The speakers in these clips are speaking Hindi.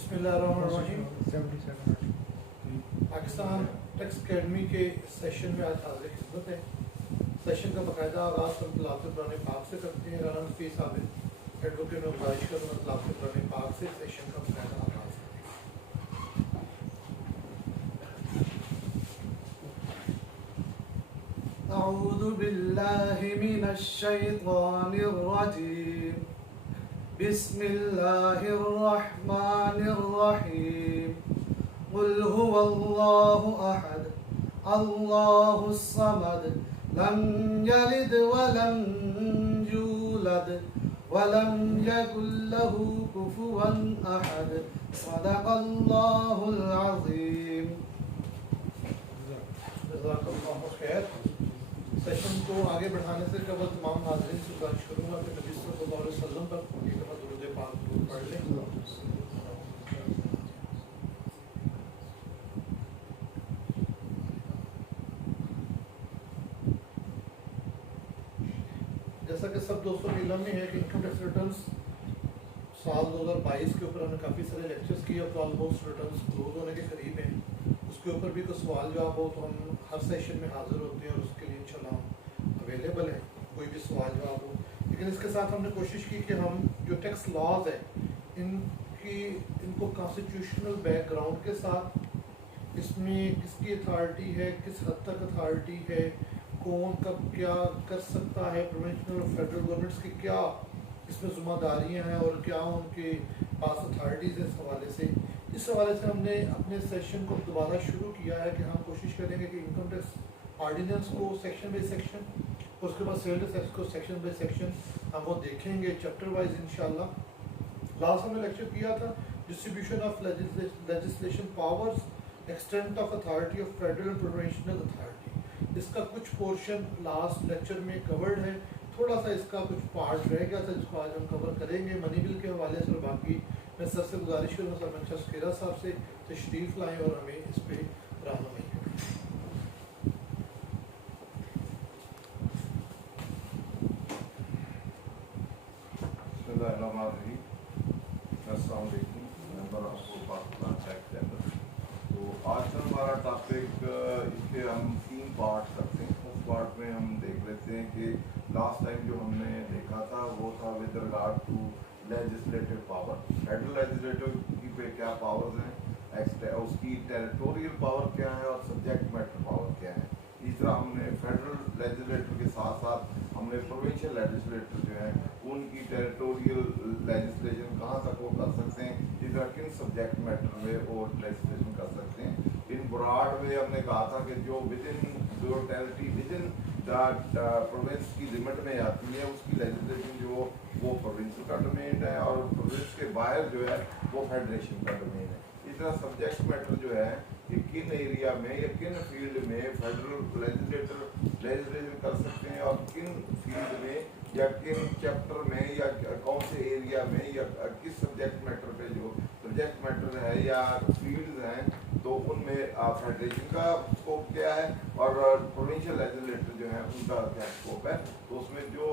बिस्मिल्लाहिर्रहमानिर्रहीम। पाकिस्तान टेक्स अकेडमी के सेशन में आज हाजिर खिदमत है। सेशन का बाकायदा आगाज़ हम तलावत कुरान पाक से करते हैं। राना मुफ्ती साबित एडवोकेट और गुजारिश करूँगा तलावत कुरान पाक से सेशन का बाकायदा आगाज़ करें। अऊज़ु बिल्लाहि मिनश शैतानिर रजीम। बिस्मिल्लाहिर्रहमानिर्रहीम। कुल हुवल्लाहु अहद अल्लाहुस समद लम यलिद वलम यूलद वलम यकुल लहू कुफुवन अहद। सदक़ल्लाहुल अज़ीम। जज़ाकल्लाहु खैर। सेशन को आगे बढ़ाने से कबल तमाम नाज़रीन से गुजारिश करूँगा कि नबी सल्लल्लाहु अलैहि वसल्लम पर एक दफ़ा दुरूद पाक पढ़ लें। जैसा कि सब दोस्तों के इल्म में है कि इनकम टैक्स रिटर्न्स साल 2022 के ऊपर हमने काफ़ी सारे लेक्चर्स किए। अब तो ऑलमोस्ट रिटर्न्स क्लोज होने के करीब हैं। उसके ऊपर भी कोई सवाल जवाब हो तो हम हर सेशन में हाजिर होते हैं और उसके लिए इंशाल्लाह हम अवेलेबल है, कोई भी सवाल जवाब हो। लेकिन इसके साथ हमने कोशिश की कि हम जो टैक्स लॉज है इनको कॉन्स्टिट्यूशनल बैकग्राउंड के साथ, इसमें किसकी अथॉरिटी है, किस हद तक अथॉरिटी है, कौन कब क्या कर सकता है, प्रोविंशियल और फेडरल गवर्नमेंट्स की क्या इसमें ज़िम्मेदारियाँ हैं और क्या उनके पास अथॉरिटीज़ हैं। इस हवाले से हमने अपने सेशन को दोबारा शुरू किया है कि हम कोशिश करेंगे कि इनकम टैक्स ऑर्डिनेंस को सेक्शन बाई सेक्शन, उसके बाद सेल्स टैक्स को सेक्शन बाई सेक्शन हम वो देखेंगे चैप्टर वाइज इंशाल्लाह। लास्ट हमने लेक्चर किया था distribution of legislation powers, extent of authority of federal and provincial authority. इसका कुछ पोर्शन लास्ट लेक्चर में कवर्ड है, थोड़ा सा इसका कुछ पार्ट रह गया था जिसको आज हम कवर करेंगे मनी बिल के हवाले से। और बाकी मैं सर से गुजारिश करूँगा सर मंशा सकेरा साहब से तशरीफ़ लाएँ और हमें इस पर रहनुमाई करें। तो आज का हमारा टॉपिक इसके हम 3 पार्ट करते हैं। उस पार्ट में हम देख लेते हैं कि लास्ट टाइम जो हमने देखा था वो था with regard to legislative power. Federal legislative की पे क्या पावर्स हैं, उसकी टेरिटोरियल पावर क्या है और सब्जेक्ट मैटर पावर क्या है। तीसरा हमने फेडरल लेजिस्लेटर के साथ साथ हमने प्रोविंशियल लेजिस्लेटर जो है उनकी टेरिटोरियल लेजिस्लेशन कहाँ तक वो कर सकते हैं, जिसका किन सब्जेक्ट मैटर में वो लेजिस्लेशन कर सकते हैं। इन ब्रॉड में हमने कहा था कि जो टेरिटरी विदिन प्रोविंस की लिमिट में आती है उसकी लेजिस्लेशन जो वो प्रोविंस का डोमेन है और प्रोविंस के बाहर जो है वो फेडरेशन का डोमेन है। इस तरह सब्जेक्ट मैटर जो है कि किन एरिया में या किन फील्ड में फेडरल लेजिस्लेशन कर सकते हैं और किन फील्ड में या किन चैप्टर में या कौन से एरिया में या किस सब्जेक्ट मैटर पे जो सब्जेक्ट मैटर है या फील्ड्स हैं तो उनमें फेडरेशन का स्कोप क्या है और प्रोविंशियल लेजिस्लेटर जो है उनका क्या स्कोप है। तो उसमें जो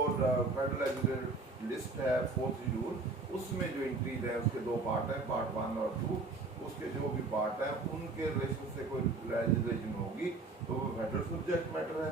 फेडरल लेजिस्लेटर लिस्ट है 4th शेड्यूल उसमें जो इंक्रीज है उसके 2 पार्ट हैं, पार्ट 1 और 2। उसके जो भी पार्ट हैं उनके रिलेशन से कोई लेजिस्लेशन होगी तो वो फेडरल सब्जेक्ट मैटर है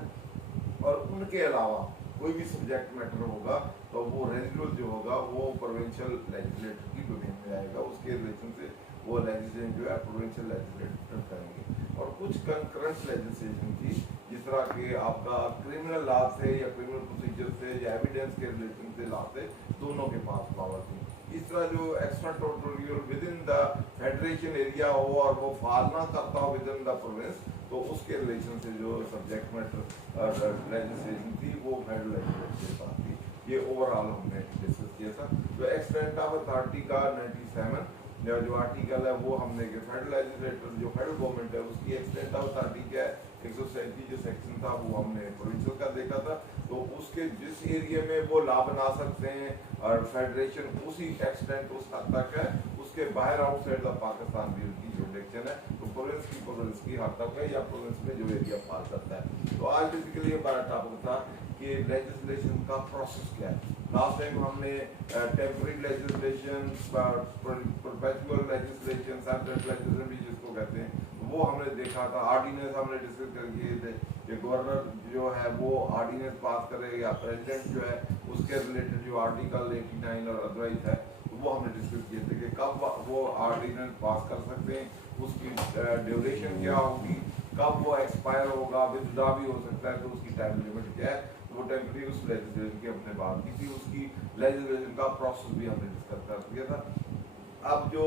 और उनके अलावा कोई भी सब्जेक्ट मैटर होगा तो वो रेजिडुअल जो होगा वो प्रोविंशियल लेजिस्लेटर की डोमेन में आएगा। उसके रिलेशन से वो लेजिस्लेशन जो है प्रोविंशियल लेजिस्लेटर करेंगे। और कुछ कंकरेंट लेजिस्लेशन थी जिस तरह के आपका क्रिमिनल लॉ से या क्रिमिनल प्रोसीजर से या एविडेंस के रिलेशन से लॉ से दोनों के पास पावर थी। इस तरह जो extra territorial with in the federation area हो और वो फॉल ना करता हो विद इन द प्रोविंस तो उसके रिलेशन से जो सब्जेक्ट मैटर लेजिस्लेशन थी वो फेडरल लेजिस्लेचर के पास थी। ये ओवरऑल हमने डिस्कस किया था। जो एक्सटेंट ऑफ अथॉरिटी का 97 जो आर्टिकल है वो हमने कि फेडरल लेजिस्लेटर जो फेडरल गवर्नमेंट है उसकी एक्सटेंट ऑफ अथॉरिटी क्या है 137 जो सेक्शन था वो हमने प्रोविंशियल का देखा था। तो उसके जिस एरिया में वो लॉ बना सकते हैं और फेडरेशन उसी एक्सटेंट उस हद तक है, उसके बाहर आउटसाइड द पाकिस्तान भी उनकी जुरिडिक्शन है। तो प्रोविंस की हद तक है या प्रोविंस में जो एरिया फॉल करता है। तो आज बेसिकली हमारा टॉपिक था कि लेजिस्लेशन का प्रोसेस क्या है। लास्ट टाइम हमने temporary legislation, perpetual legislation concept legislation भी जिसको कहते हैं, वो हमने देखा था। ऑर्डिनेंस हमने डिस्कस कर किए थे कि गवर्नर जो है वो ऑर्डिनेंस पास करेगा, प्रेसिडेंट जो है उसके रिलेटेड जो आर्टिकल 89 और अदरवाइज है वो हमने डिस्कस किए थे कि कब वो ऑर्डिनेंस पास कर सकते हैं, उसकी ड्यूरेशन क्या होगी, कब वो एक्सपायर होगा, विथड्रॉ भी हो सकता है, तो उसकी टाइम लिमिट क्या है। वो टेम्परेरी उस लेजिस्लेशन की हमने बात की थी, उसकी लेजिस्लेशन का प्रोसेस भी हमने डिस्कस कर दिया था। अब जो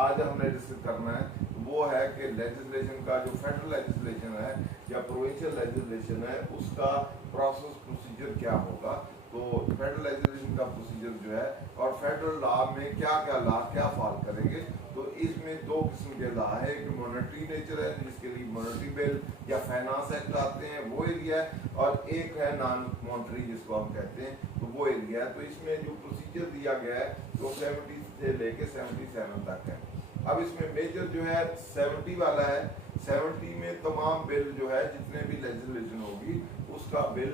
आज हमने डिस्कस करना है वो है कि लेजिस्लेशन का जो फेडरल लेजिस्लेशन है या प्रोविंशियल लेजिस्लेशन है उसका प्रोसेस प्रोसीजर क्या होगा। तो फेडरल लेजिस्लेशन का प्रोसीजर जो है और फेडरल लॉ में क्या क्या लॉ क्या फॉल करेंगे, तो इसमें दो किस्म के लॉ है। एक मॉनेटरी नेचर है जिसके लिए मॉनेटरी बिल या फाइनेंस एक्ट आते हैं वो एरिया है, और एक है नॉन मॉनेटरी जिसको हम कहते हैं, तो वो एरिया है। तो इसमें जो प्रोसीजर दिया गया है वो 70 से लेके 77 तक है। अब इसमें मेजर जो है 70 वाला है। 70 में तमाम बिल जो है जितने भी लेजिस्लेशन होगी उसका बिल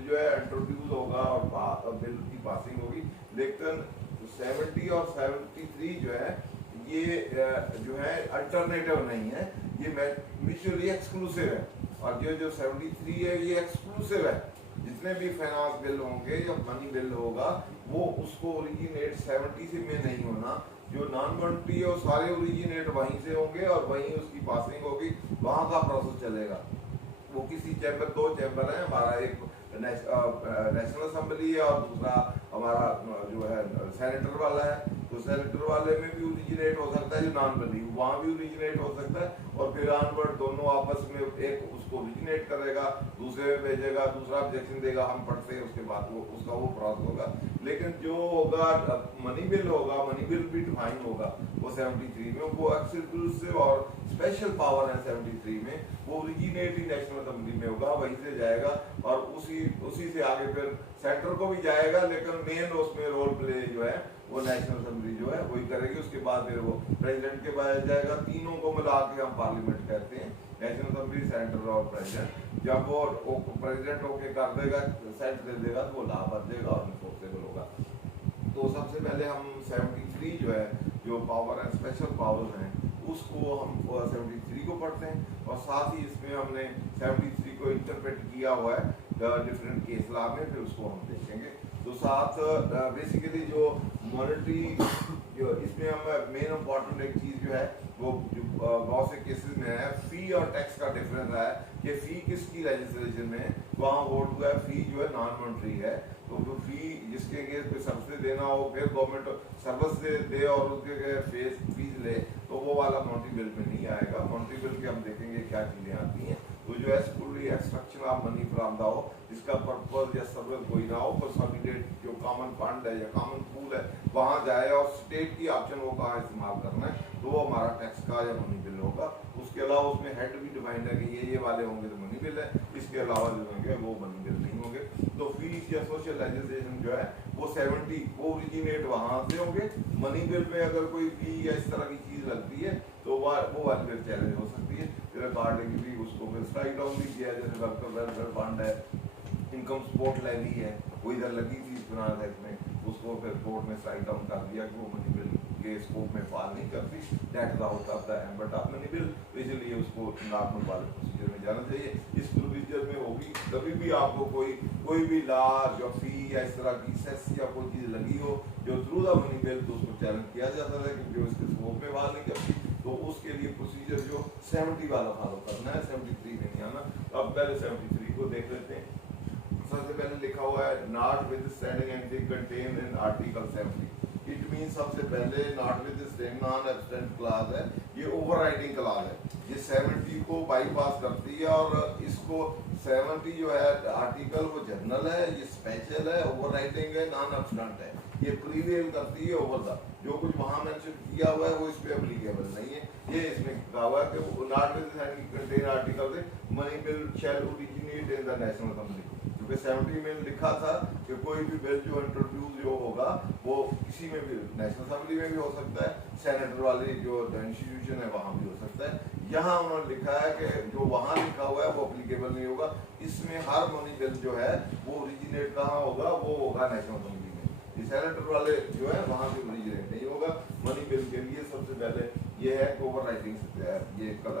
जो है इंट्रोड्यूस होगा और बिल की पासिंग होगी। लेकिन 70 और 73 जो है ये जो है अल्टरनेटिव नहीं है, ये म्यूचुअली एक्सक्लूसिव है। और ये जो 73 है ये एक्सक्लूसिव है। जितने भी फाइनेंस बिल होंगे या मनी बिल होगा वो उसको ओरिजिनेट 70 से में नहीं होना। जो नॉन मॉनेटरी है वो सारे ओरिजिनेट वहीं से होंगे और वहीं उसकी पासिंग होगी, वहां का प्रोसेस चलेगा। वो किसी चैम्बर, दो चैम्बर है हमारा, एक नेशनल असेंबली है और दूसरा हमारा जो है सेनेटर वाला है। तो सेनेटर वाले में भी ओरिजिनेट हो सकता है जो नॉन बनी, वहाँ भी ओरिजिनेट हो सकता है, और फिर ऑनवर्ड दोनों आपस में एक उसको ओरिजिनेट करेगा, दूसरे में भेजेगा, दूसरा ऑब्जेक्शन देगा, हम पढ़ते हैं, उसके बाद वो उसका वो प्रोसेस होगा। लेकिन जो होगा मनी बिल होगा, मनी बिल भी डिफाइन होगा वो 73 में, वो एक्सक्लूसिव और स्पेशल पावर है 73 में, वो ओरिजिनेट ही नेशनल असेंबली में होगा, वहीं से जाएगा और उसी से आगे फिर सेंटर को भी जाएगा। लेकिन मेन उसमें रोल प्ले जो है वो नेशनल असेंबली जो है वही करेगी। उसके बाद फिर वो प्रेसिडेंट के पास जाएगा। तीनों को मिला के हम पार्लियामेंट कहते हैं, नेशनल असेंबली, सेंटर और प्रेसिडेंट। जब वो प्रेसिडेंट होके कर देगा, सेट दे देगा, तो वो लॉ बन देगा और इन्फोर्सेबल होगा। तो सबसे पहले हम 73 जो है जो पावर है, स्पेशल पावर्स हैं, उसको हम 73 को पढ़ते हैं और साथ ही इसमें हमने 73 को इंटरप्रेट किया हुआ है डिफरेंट केस लॉ में, फिर उसको हम देखेंगे। तो साथ बेसिकली जो मॉनेटरी जो इसमें हम मेन इम्पॉर्टेंट एक चीज़ जो है वो जो बहुत से केसेस में है, फी और टैक्स का डिफरेंस है कि फी किसकी लेजिस्लेशन में वहाँ वोट हुआ है, फी जो है नॉन मॉनेटरी है। तो वो फी जिसके अगेंस्ट कोई सर्विस देना हो, फिर गवर्नमेंट सर्विस दे और उसके फीस ले, तो वो वाला मॉनेटरी बिल में नहीं आएगा। मॉनेटरी बिल के हम देखेंगे क्या चीज़ें आती हैं। तो जो है fully extraction of money from the हो, जिसका पर्पज या सर्विस कोई ना हो, कंसोलिडेट जो कॉमन फंड है या कॉमन पूल है वहाँ जाए, और स्टेट की ऑप्शन वो कहाँ इस्तेमाल करना है, तो वो हमारा टैक्स का या मनी बिल होगा। उसके अलावा उसमें हेड भी डिफाइंड है कि ये वाले होंगे तो मनी बिल है, इसके अलावा जो होंगे वो मनी बिल नहीं होंगे। तो फीस या सोशल लेजिस्लेशन जो है वो 70 वो ओरिजिनेट वहाँ से होंगे। मनी बिल में अगर कोई फी या इस तरह की चीज़ लगती है तो वो वाली फिर चैलेंज हो सकती है। फिर अकॉर्डिंग भी उसको फिर स्ट्राइक डाउन भी किया, जैसे वर्कर वेलफेयर फंड है, इनकम सपोर्ट लेवी है, वो इधर लगी थी पुराने एक्ट में, उसको फिर कोर्ट में स्ट्राइक डाउन कर दिया कि वो मनी बिल के स्कोप में फॉल नहीं करती, that is out of the ambit of money bill. तो इसलिए उसको नॉर्मल वाले प्रोसीजर में जाना चाहिए। इस प्रोसीजर में होगी कभी भी आपको कोई भी लॉ जो फी या इस तरह की सेस या कोई चीज़ लगी हो जो थ्रू द मनी बिल, तो उसको चैलेंज किया जाता है क्योंकि उसके स्कोप में फॉल नहीं करती। तो उसके लिए प्रोसीजर जो 70 वाला फॉलो करना है, 73 में नहीं आना। अब पहले 73 को देख लेते हैं। सबसे पहले लिखा हुआ है not with standing anything contain in article 70। It mean सबसे पहले not with standing non एब्सटेंट clause है, ये ओवरराइडिंग क्लॉज है, ये 70 को बाईपास करती है। और इसको 70 जो है आर्टिकल वो जनरल है, ये स्पेशल है, ओवरराइडिंग है, नॉन एब्सटेंट है, ये प्रीवेल करती है ओवर द जो कुछ वहां मेंशन किया हुआ है वो इस पे एप्लीकेबल नहीं है। ये इसमें कहा हुआ है कि notwithstanding contained article से money bill shall originate in the national Assembly. 70 में लिखा था कि कोई भी बिल जो इंट्रोड्यूस जो होगा वो किसी में भी, नेशनल असेंबली में भी हो सकता है, सेनेटर वाली जो इंस्टीट्यूशन है वहां भी हो सकता है। यहाँ उन्होंने लिखा है कि जो वहां लिखा हुआ है वो एप्लीकेबल नहीं होगा। इसमें हर मनी बिल जो है वो ओरिजिनेट कहाँ होगा, वो होगा नेशनल असेंबली में। सेनेटर वाले जो है वहां से ओरिजिनेट नहीं होगा। मनी बिल के लिए सबसे पहले ये है ओवर राइटिंग, ये कल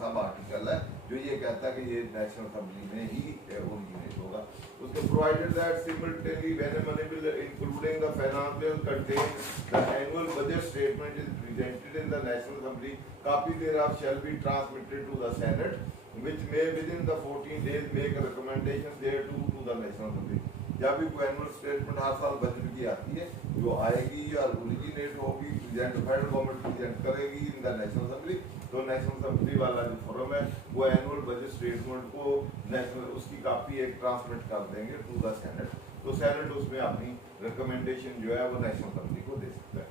सब आर्टिकल है जो ये कहता है कि ये नेशनल असेंबली में ही ओरिजिनेट होगा। उसके provided that simultaneously when a money bill including the finance bill contains the annual budget statement is presented in the national assembly, copy thereof shall be transmitted to the senate which may within the 14 days make a recommendation thereto to the national assembly। जब भी कोई एनुअल स्टेटमेंट हर साल बजट की आती है जो आएगी या ओरिजिनेट होगी, प्रेजेंट फेडरल गवर्नमेंट प्रेजेंट करेगी इन द नेशनल असेंबली, तो नेशनल असेंबली वाला जो फोरम है वो एनुअल बजट स्टेटमेंट को नेशनल उसकी कॉपी एक ट्रांसमिट कर देंगे टू द सेनेट, तो सेनेट उसमें अपनी रिकमेंडेशन जो है वो नेशनल असेंबली को दे सकता है।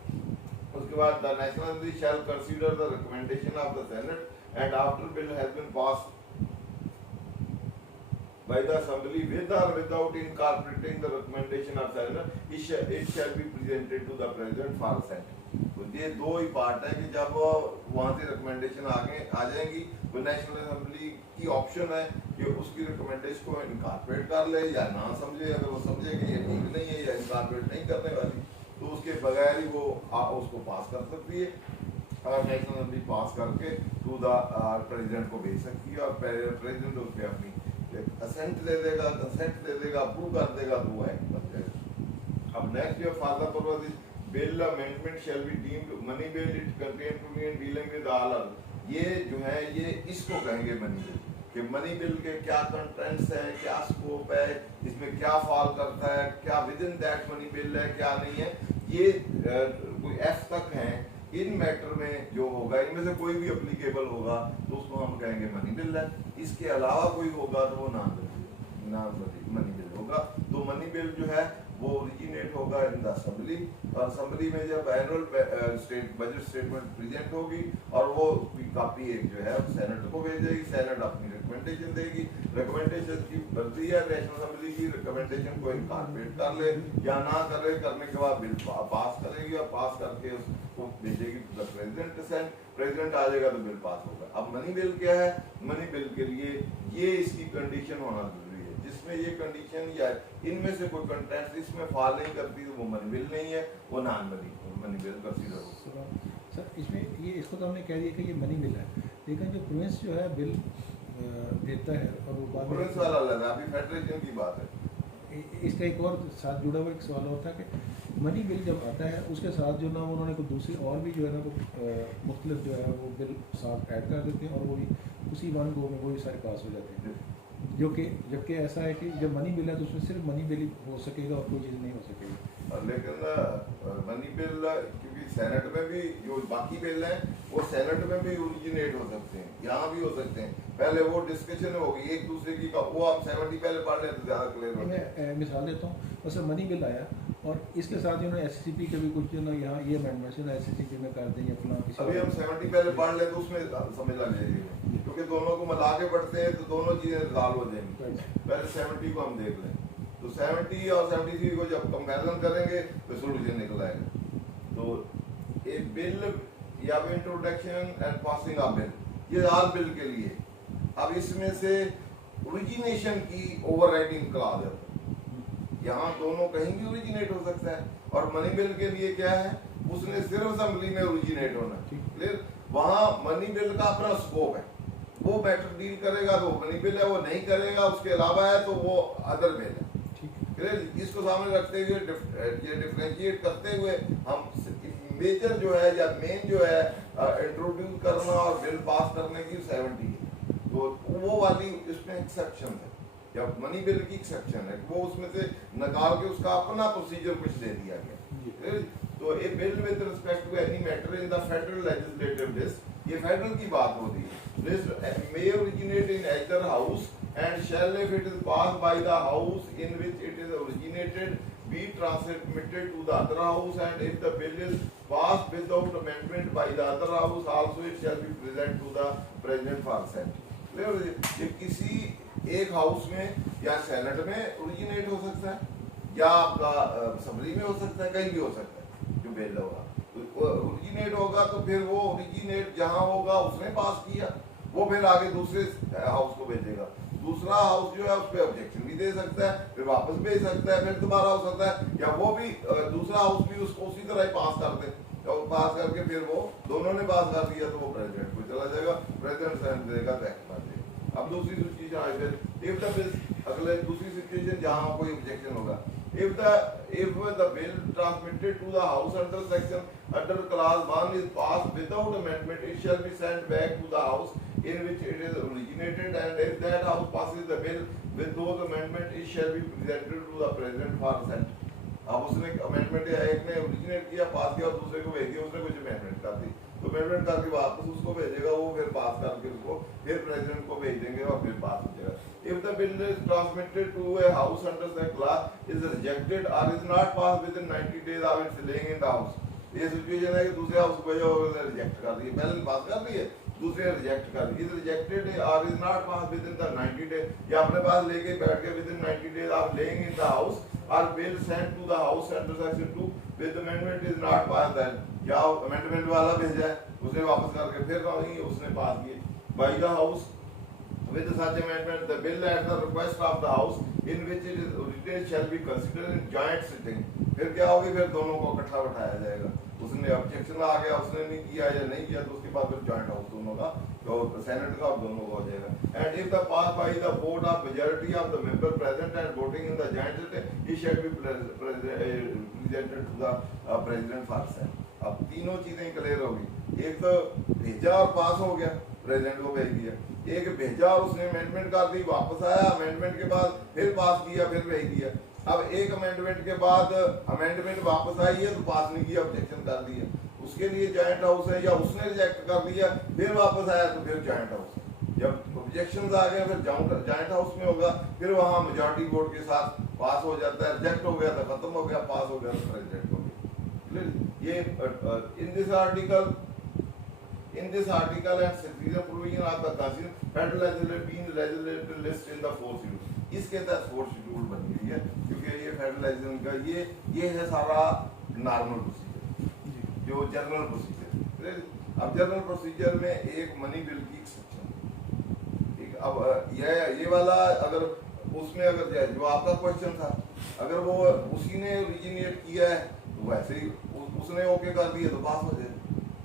उसके बाद the national assembly shall consider the recommendation of the senate and after bill has been pass by the assembly with or without incorporating the recommendation of senate, it shall be presented to the president for assent। तो ये दो ही पार्ट है कि जब वहाँ से रिकमेंडेशन आगे आ जाएंगी तो नेशनल असेंबली की ऑप्शन है कि उसकी रिकमेंडेशन को इनकॉर्पोरेट कर ले या ना समझे, अगर वो समझे कि ये ठीक नहीं है या इनकॉर्पोरेट नहीं करने वाली तो उसके बगैर ही वो उसको पास कर सकती है, नेशनल असेंबली पास करके टू द प्रेसिडेंट को भेज सकती है और प्रेसिडेंट उस पर अपनी असेंट दे देगा, कंसेंट दे देगा, अप्रूव कर देगा तो वो एक्ट बन जाएगा। अब नेक्स्ट जो father purpose bill amendment shall be deemed money bill it contain to be in dealing with all other. ये जो है ये इसको कहेंगे मनी बिल कि मनी बिल के क्या कंटेंट्स है, क्या स्कोप है, इसमें क्या फॉल करता है, क्या with in that money bill है, क्या नहीं है, ये कोई एफ तक है। इन मैटर में जो होगा इनमें से कोई भी एप्लीकेबल होगा तो उसको हम कहेंगे मनी बिल है। इसके अलावा कोई होगा तो वो नॉन मनी बिल होगा। तो मनी बिल जो है वो ओरिजिनेट होगा इन द असेंबली और असेंबली में जब एनुअल बजट स्टेटमेंट प्रेजेंट होगी और वो कॉपी एक जो है सेनेट को भेजेगी, सेनेट अपनी रिकमेंडेशन देगी, रिकमेंडेशन की मर्जी है नेशनल असेंबली की रिकमेंडेशन को इनकॉर्पोरेट कर ले या ना करे, करने के बाद बिल पास करेगी और पास करके उसको भेजेगी टू द प्रेसिडेंट, प्रेसिडेंट आ जाएगा तो बिल पास होगा। अब मनी बिल क्या है, मनी बिल के लिए ये इसकी कंडीशन होना जरूरी है, जिसमें ये कंडीशन या इनमें से कोई कंटेंट इसमें फॉल नहीं करती तो वो मनी बिल नहीं है, वो नॉन मनी बिल कंसीडर होगा। सर इसमें ये इसको तो हमने कह दिया कि ये मनी बिल है, लेकिन जो प्रोविंस जो है बिल देता है और वो बाद प्रोविंस वाला अलग है, अभी फेडरेशन की बात है। इसका एक और साथ जुड़ा हुआ एक सवाल होता है कि मनी बिल जब आता है उसके साथ जो ना उन्होंने कोई दूसरी और भी जो है ना मुख्तलिफ जो है वो बिल साथ ऐड कर देते हैं और वो भी उसी वन गो में वो भी सारे पास हो जाते हैं, जो कि जबकि ऐसा है कि जब मनी बिल है तो उसमें सिर्फ मनी बिल ही हो सकेगा और कोई चीज़ नहीं हो सकेगी। लेकिन मनी बिल क्योंकि सेनेट में भी जो बाकी बिल है वो सेनेट में भी ओरिजिनेट हो सकते हैं, यहाँ भी हो सकते हैं, पहले वो डिस्कशन होगी एक दूसरे की वो आप 70 पहले पढ़ लें तो ज़्यादा क्लियर हो। मैं मिसाल देता हूँ, वैसे मनी बिल आया और इसके साथ जो ना SCP के भी कुछ जो ना यहाँ ये अमेंडमेंट्स है SCP में कर दें या फलां किसी अभी हम 70 पहले पढ़ लें तो उसमें समझ आ जाएगी, क्योंकि दोनों को मिला के पढ़ते हैं तो दोनों चीज़ें रिजॉल्व हो जाएंगी। पहले 70 को हम देख लें तो 70 और 73 को जब कंपैरिजन करेंगे तो सोल्यूशन निकल आएगा। तो ए बिल या introduction and passing of bill ये आल बिल के लिए, अब इसमें से ओरिजिनेशन की ओवरराइडिंग क्लॉज है, यहाँ दोनों कहीं भी ओरिजिनेट हो सकता है और मनी बिल के लिए क्या है उसने सिर्फ असेंबली में ओरिजिनेट होना है, वहाँ मनी बिल का अपना स्कोप है, वो मैटर डील करेगा तो मनी बिल है, वो नहीं करेगा उसके अलावा है तो वो अदर बिल है। इसको सामने रखते हुए ये डिफरेंशिएट करते हुए हम मेजर जो है या मेन जो है इंट्रोड्यूस करना और बिल पास करने की 70 है, तो वो वाली इसमें एक्सेप्शन है या मनी बिल की एक्सेप्शन है, वो उसमें से निकाल के उसका अपना प्रोसीजर कुछ दे दिया गया। तो a bill with respect to any matter in the federal legislative list, ये फेडरल की बात होती है, list may originate in either house and shall if it is passed by the house in which it is originated be transmitted to the other house, and if the bill is passed without amendment by the other house also it shall be present to the president for assent। ये किसी एक हाउस में या सेनेट में ओरिजिनेट हो सकता है या आपका असेंबली में हो सकता है, कहीं भी हो सकता है जो बिल होगा, तो ओरिजिनेट होगा तो फिर वो ओरिजिनेट जहाँ होगा उसने पास किया वो फिर आगे दूसरे हाउस को भेजेगा, दूसरा हाउस जो है उस पर ऑब्जेक्शन भी दे सकता है, फिर वापस भेज सकता है, फिर दोबारा हो सकता है या वो भी दूसरा हाउस भी उसको उसी तरह पास कर दे, और पास करके फिर वो दोनों ने पास कर दिया तो वो प्रेसिडेंट को चला जाएगा, प्रेसिडेंट साइन देगा तो एक्ट बन जाएगा। अब दूसरी सिचुएशन आ गई, इफ द बिल अगले दूसरी सिचुएशन जहां कोई ऑब्जेक्शन होगा, if the bill transmitted to the house under clause 1 is passed without amendment, it shall be sent back to the house in which it is originated, and if that house passes the bill with those amendments, it shall be presented to the president for assent. अब उसने अमेंडमेंट एक ने ओरिजिनेट किया, पास किया, और दूसरे को भेज दिया, उसने कुछ अमेंडमेंट कर दी, तो अमेंडमेंट करके वापस उसको भेजेगा, वो फिर पास करके उसको फिर प्रेसिडेंट को भेज देंगे और फिर पास हो जाएगा। If the bill is transmitted to a house under the clause is rejected or is not passed within 90 days of its laying in the house, ये सिचुएशन है कि दूसरे हाउस को जो रिजेक्ट कर दी है, पहले पास कर दी है, दूसरे रिजेक्ट कर दी, is rejected or is not passed within the 90 days, या अपने पास लेके बैठ के within 90 days of laying in the house or bill sent to the house under section 2 with amendment is not passed, then या अमेंडमेंट वाला भेजा है, उसे वापस करके फिर कहीं उसने पास किए by the house with such amendment, the bill at the request of the house in which it is originated shall be considered in joint sitting। फिर क्या होगी, फिर दोनों को इकट्ठा बैठाया जाएगा, उसने ऑब्जेक्शन आ गया, उसने नहीं किया या नहीं किया, तो उसके बाद फिर जॉइंट हाउस दोनों का, तो सेनेट का और दोनों का हो जाएगा। And if the pass by the vote of majority of the member present and voting in the joint sitting, it shall be presented to the president for sign. अब तीनों चीजें क्लियर होगी, एक तो भेजा और पास हो गया, प्रेसिडेंट को भेज दिया, एक भेजा और उसने अमेंडमेंट कर दी, वापस आया, अमेंडमेंट के बाद फिर पास किया, फिर भेज दिया। अब एक अमेंडमेंट के बाद अमेंडमेंट वापस आई है तो पास नहीं किया, ऑब्जेक्शन कर दिया, उसके लिए जॉइंट हाउस है, या उसने रिजेक्ट कर दिया, फिर वापस आया तो फिर जॉइंट हाउस। जब ऑब्जेक्शंस आ गए फिर जॉइंट हाउस में होगा, फिर वहां मेजॉरिटी वोट के साथ पास हो जाता है, रिजेक्ट हो गया तो खत्म हो गया, पास हो गया तो प्रेसिडेंट हो गया। ये in this article and section provision of the constitution, federal legislative list in the fourth schedule, इसके तहत फोर्थ शेड्यूल बन गई है, क्योंकि ये फेडरलाइजेशन का ये है सारा नॉर्मल प्रोसीजर, जो जनरल प्रोसीजर। अब जनरल प्रोसीजर में एक मनी बिल की एक्सेप्शन, ठीक, अब ये वाला अगर उसमें अगर जो आपका क्वेश्चन था, अगर वो उसी ने ओरिजिनेट किया है तो वैसे ही उसने ओके कर दिया तो पास हो जाए,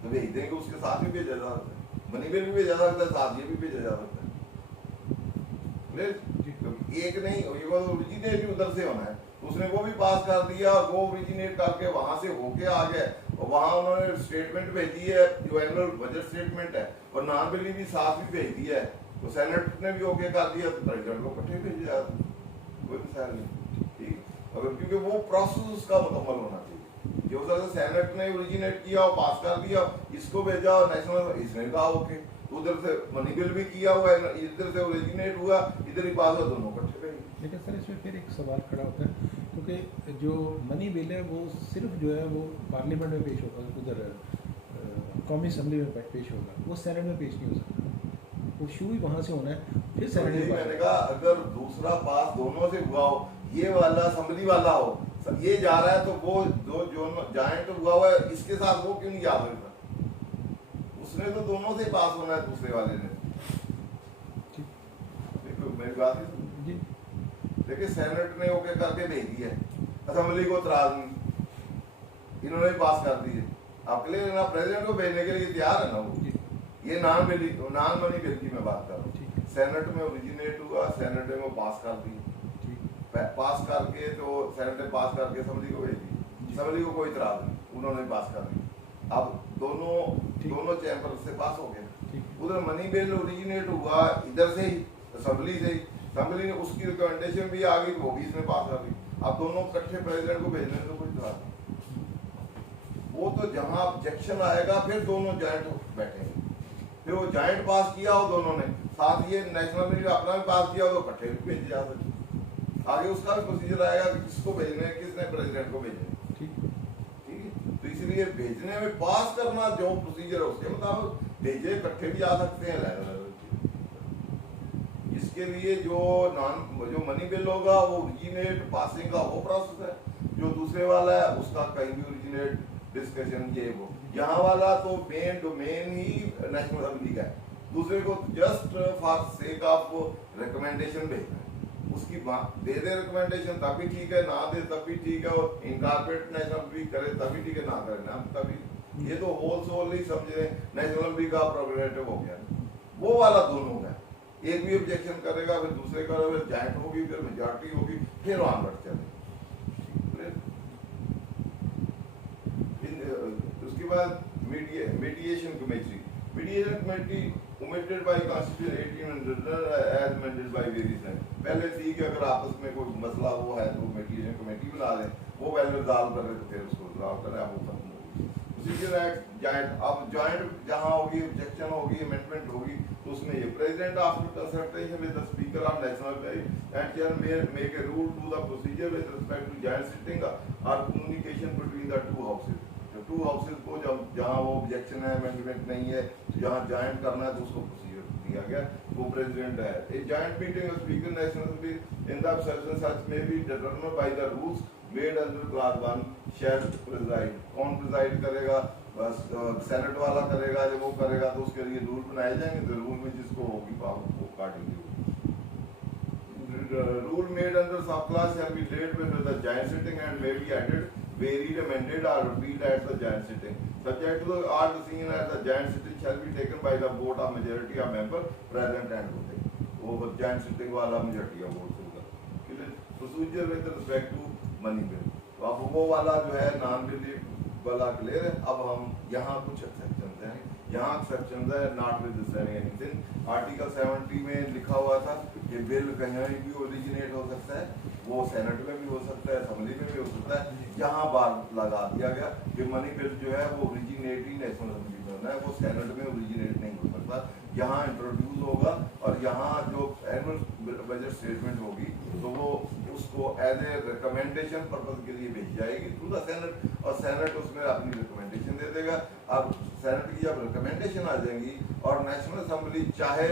तो भेज देंगे, उसके साथ भी भेजा जा सकता है, मनी बिल भी भेजा जा सकता है, साथ ये भी भेजा जा सकता है। एक नहीं, ये ओरिजिनेट भी उधर से होना है, उसने वो भी पास कर दिया, वो ओरिजिनेट करके वहां से होके आ गया, और वहां उन्होंने स्टेटमेंट भेजी है, जो एनुअल बजट स्टेटमेंट है, और नॉन बिल भी साथ भी भेज दिया है, तो सेनेट ने भी ओके कर दिया, तो प्रेसिडेंट को इकट्ठे भेज दिया, कोई मिसाल नहीं, ठीक। अगर क्योंकि वो प्रोसेस उसका मुकम्मल होना चाहिए, जो सर सेनेट ने ओरिजिनेट किया और पास कर दिया, इसको भेजा और नेशनल इसने कहा ओके, उधर से मनी बिल भी किया हुआ है, इधर से ओरिजिनेट हुआ, इधर ही पास हुआ, दोनों इकट्ठे भेजे। लेकिन सर इसमें फिर एक सवाल खड़ा होता है, क्योंकि जो मनी बिल है वो सिर्फ जो है वो पार्लियामेंट में पेश होगा, उधर कौमी असम्बली में पेश होगा, वो सेनेट में पेश नहीं हो सकता, वो शुरू ही वहाँ से होना है, फिर सेनेट में। मैंने कहा अगर दूसरा पास दोनों से हुआ हो, ये वाला असम्बली वाला हो, ये जा रहा है, तो वो जो जॉइंट हुआ है इसके साथ वो क्यों नहीं जा सकता, उसने तो दोनों से पास होना है, दूसरे वाले ने। देखो मेरी बात है, देखिए सेनेट ने ओके करके भेज दिया, असेंबली को इतराज नहीं, इन्होंने पास कर दिए, आपके लिए ना प्रेसिडेंट को भेजने के लिए तैयार है ना वो। ये नॉन मनी बिल की मैं बात कर रहा हूँ, सेनेट में ओरिजिनेट हुआ, सेनेट ने वो पास कर दी, पास करके तो सेनेट ने पास करके असेंबली को भेज दी, असेंबली को कोई इतराज नहीं, उन्होंने पास कर दी, अब दोनों चैम्बर से पास हो गए। उधर मनी बिल ओरिजिनेट हुआ इधर से ही, असेंबली से ही, असेंबली ने उसकी रिकमेंडेशन भी आ गई, वो भी इसमें पास कर दी, अब दोनों इकट्ठे प्रेसिडेंट को भेजने में कोई इतराज नहीं। वो तो जहां ऑब्जेक्शन आएगा फिर दोनों जॉइंट बैठेंगे, फिर वो जॉइंट पास किया हो दोनों ने, साथ ये नेशनल ने अपना भी पास किया हो तो इकट्ठे भी भेजे जा सकते, आगे उसका भी प्रोसीजर आएगा कि किसको भेजने है, किसने प्रेसिडेंट को भेजने, ठीक है। तो इसलिए भेजने में पास करना जो प्रोसीजर है उसके मुताबिक भेजे, इकट्ठे भी आ सकते हैं। इसके लिए जो मनी बिल होगा वो ओरिजिनेट पासिंग का वो प्रोसेस है, जो दूसरे वाला है उसका कहीं भी ओरिजिनेट डिस्कशन ये वो, यहाँ वाला तो मेन डोमेन ही नेशनल असेंबली का है, दूसरे को just for sake of recommendation भेजना है, उसकी दे रिकमेंडेशन तब भी ठीक है, ना दे तब भी ठीक है, और इनकॉर्पोरेट नेशनल भी करे तब भी ठीक है, ना करे ना तभी ये तो होल सोल ही समझे नेशनल असेंबली का प्रोग्रेटिव हो गया, वो वाला दोनों है। एक भी ऑब्जेक्शन करेगा, फिर दूसरे का फिर जॉइंट होगी, फिर मेजॉरिटी होगी, फिर ऑनवर्ड चलेगा। उसके बाद mediation committee omitted by constitution 1800 as amended by various men। पहले थी कि अगर आपस में कोई मसला वो है तो mediation committee बना दें, वो पहले रिजॉल्व कर रहे तो फिर उसको रिजॉल्व करें, अब वो खत्म होगी। प्रोसीजर एक्ट जॉइंट, अब जॉइंट जहाँ होगी, ऑब्जेक्शन होगी, अमेंडमेंट होगी, तो उसमें ये president after consultation with the speaker of national and chair make a rule to the procedure with respect to joint sitting और communication between the two houses. Two houses को जब जहाँ वो ऑब्जेक्शन है, अमेंडमेंट नहीं है, जहाँ ज्वाइन करना है तो उसको प्रोसीजर दिया गया, वो प्रेसिडेंट है। A joint meeting of speaker national assembly in the session such may be determined by the rules made under clause 1 shall preside. कौन प्रिजाइड करेगा? बस सेनेट वाला करेगा। जब वो करेगा तो उसके लिए रूल बनाए जाएंगे, तो रूल में जिसको होगी पावर वो काटेंगे। Rule made under subclass shall be laid before the joint sitting and may be added, varied, amended or repealed at the joint sitting. Subject to the all seen at the joint sitting shall be taken by the vote of majority of member present and voting। वो joint sitting वाला majority of votes होगा। Procedure with respect to money bill। तो अब वो वाला जो है नॉन बिल वाला क्लियर है। अब हम यहाँ कुछ एक्सेप्शन हैं, यहाँ एक्सेप्शन है नॉट विद एनीथिंग। आर्टिकल 70 में लिखा हुआ था कि बिल कहीं भी ओरिजिनेट हो सकता है, वो सेनेट में भी हो सकता है, असेंबली में भी हो सकता है। यहाँ बार लगा दिया गया कि मनी बिल जो है वो ओरिजिनेट ही नेशनल असेंबली में होना है, वो सेनेट में ओरिजिनेट नहीं हो सकता। यहाँ इंट्रोड्यूस होगा और यहाँ जो एनुअल बजट स्टेटमेंट होगी तो वो उसको एज ए रिकमेंडेशन पर्पज के लिए भेजी जाएगी थ्रू द सेनेट, और सेनेट उसमें अपनी रिकमेंडेशन दे देगा। अब सेनेट की जब रिकमेंडेशन आ जाएंगी और नेशनल असेंबली चाहे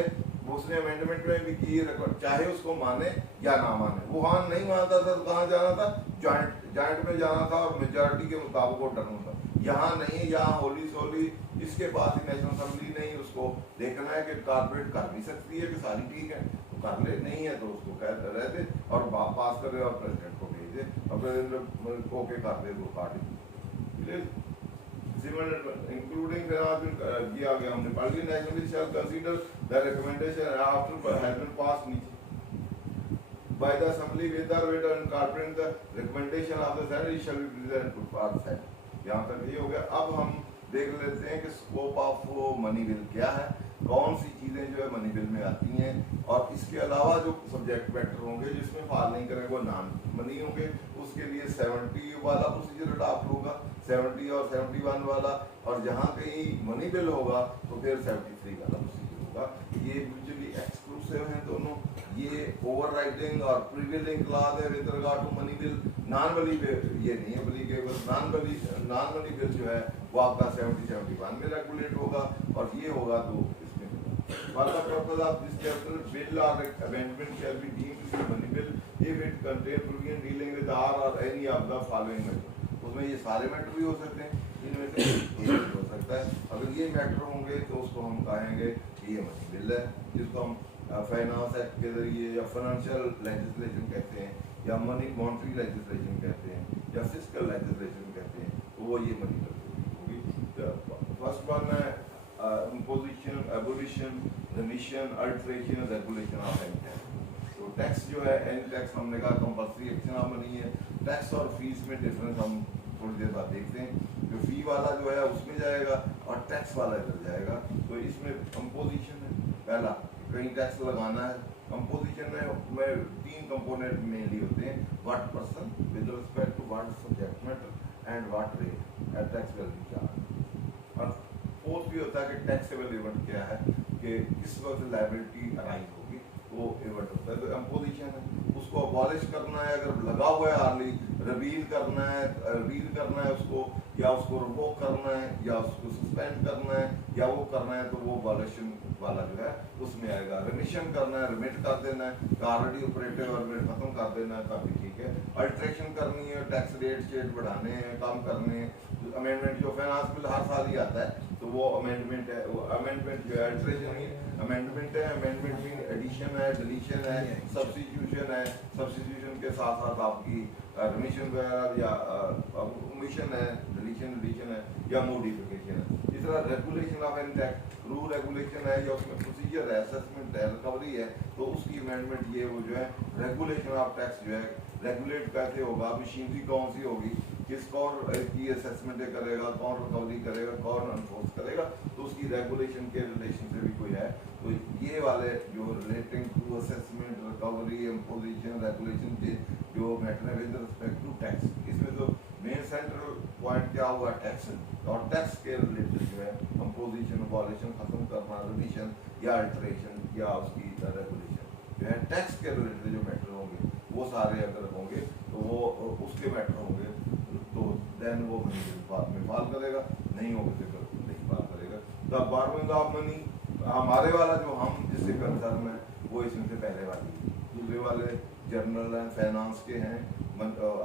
उसने अमेंडमेंट में भी की, चाहे उसको माने या ना माने, वो वहां नहीं मानता था तो कहाँ जाना था? जॉइंट में जाना था और मेजॉरिटी के मुताबिक वो टर्न होता। यहाँ नहीं, यहाँ होली सोली इसके पास ही नेशनल असेंबली नहीं, उसको देखना है कि कारपोरेट कर भी सकती है कि सारी ठीक है तो कर ले, नहीं है तो उसको कहते रहते और पास करे और प्रेसिडेंट को भेज दे और प्रेसिडेंट को के कर दे तो पार्टी including किया गया हमने party national shall consider the recommendation after has been passed by the assembly without incorporating the recommendation of the senate shall be presented for the senate। यहाँ तक ये हो गया। अब हम देख लेते हैं कि स्कोप ऑफ मनी बिल क्या है, कौन सी चीजें जो है मनी बिल में आती हैं, और इसके अलावा जो सब्जेक्ट मैटर होंगे जिसमें फाल नहीं करेंगे वो नॉन मनी होंगे। उसके लिए 70 वाला प्रोसीजर अडॉप्ट होगा, 70 और 71 वाला, और जहाँ कहीं मनी बिल होगा तो फिर 73 वाला प्रोसीजर होगा। ये म्यूचुअली एक्सक्लूसिव हैं दोनों, ये ओवरराइडिंग और प्रिवेलिंग क्लॉज है with regard to money bill. Non money bill ये नहीं एप्लीकेबल, नॉन मनी बिल जो है वो आपका 70-71 में रेगुलेट होगा, और ये होगा तो इसमें for the purpose of this chapter bill or amendment shall be deemed to be money bill if it contain provision dealing with R or any of the following matter। उसमें ये सारे मैटर भी हो सकते हैं, इनमें से एक हो सकता है। अगर ये मैटर होंगे तो उसको हम कहेंगे कि ये मनी बिल है, जिसको हम फाइनेंस एक्ट के जरिए या फाइनेंशियल लेजिस्लेशन कहते हैं, या मनी मॉनेटरी लेजिस्लेशन कहते हैं, या फिस्कल लेजिस्लेशन कहते हैं, तो वो ये मनी बिल होगी। फर्स्ट वन है imposition, abolition, remission, alteration, regulation of any tax। तो टैक्स जो है एनी टैक्स हमने कहा कंपल्सरी एक्शन ऑफ मनी है। टैक्स और फीस में डिफरेंस हम थोड़ी देर बाद देखते हैं। जो फी वाला जो है उसमें जाएगा और टैक्स वाला इधर जाएगा। तो इसमें कंपोजिशन है पहला, कहीं टैक्स लगाना है। कंपोजिशन में 3 कंपोनेंट मेनली होते हैं, what person with respect to what subject matter and what rate at tax value charge. और फोर्थ भी होता है कि टैक्सेबल इवेंट क्या है, कि किस वक्त लायबिलिटी अराइज होगी, वो इवेंट होता है। तो कंपोजिशन है, उसको अबॉलिश करना है, अगर लगा हुआ है हार्ली रिवील करना है उसको, या उसको रिवोक करना है, या उसको सस्पेंड करना है, या वो करना है, तो वो अबॉलिशन वाला जो है उसमें आएगा। रिमिशन करना है, रिमिट कर देना है, ऑलरेडी ऑपरेटिव और रिमिट खत्म कर देना है, काफी ठीक है। अल्ट्रेशन करनी है, टैक्स रेट बढ़ाने हैं, कम करने हैं। अमेंडमेंट जो फाइनेंस बिल हर साल ही आता है, तो तो वो अमेंडमेंट है, वो अमेंडमेंट जो है अल्ट्रेशन नहीं है, अमेंडमेंट है। अमेंडमेंट में एडिशन है, डिलीशन है, सब्स्टिट्यूशन है, सब्स्टिट्यूशन के साथ साथ आपकी रिमिशन वगैरह या ओमिशन है, डिलीशन है या मॉडिफिकेशन है। इस तरह regulation of any tax, rule regulation है या उसमें प्रोसीजर है, असेसमेंट है, रिकवरी है, तो उसकी अमेंडमेंट ये वो जो है रेगुलेशन ऑफ टैक्स जो है रेगुलेट कैसे होगा, मशीनरी कौन सी होगी, किस कौन की असेसमेंट करेगा, कौन रिकवरी करेगा, कौन अनफोर्स करेगा, तो उसकी रेगुलेशन के रिलेशन से भी कोई है। तो ये वाले जो relating to assessment, recovery, imposition, regulation के जो मैटर है विद रिस्पेक्ट टू टैक्स, इसमें तो मेन सेंट्रल पॉइंट क्या हुआ टैक्स, और टैक्स के रिलेटेड जो है इम्पोजिशन, अबॉलिशन, खत्म करना, रिमिशन या अल्टरेशन या उसकी रेगुलेशन जो है टैक्स के रिलेटेड जो मैटर होंगे वो सारे अगर होंगे तो वो उसके मैटर होंगे, तो देन वो मनी बाद में फाल करेगा, नहीं होगा तो नहीं फाल करेगा। द बॉरोइंग ऑफ मनी, हमारे वाला जो हम जिससे कंसर्न है वो इसमें से पहले वाली, दूसरे वाले जनरल एंड फाइनेंस के हैं,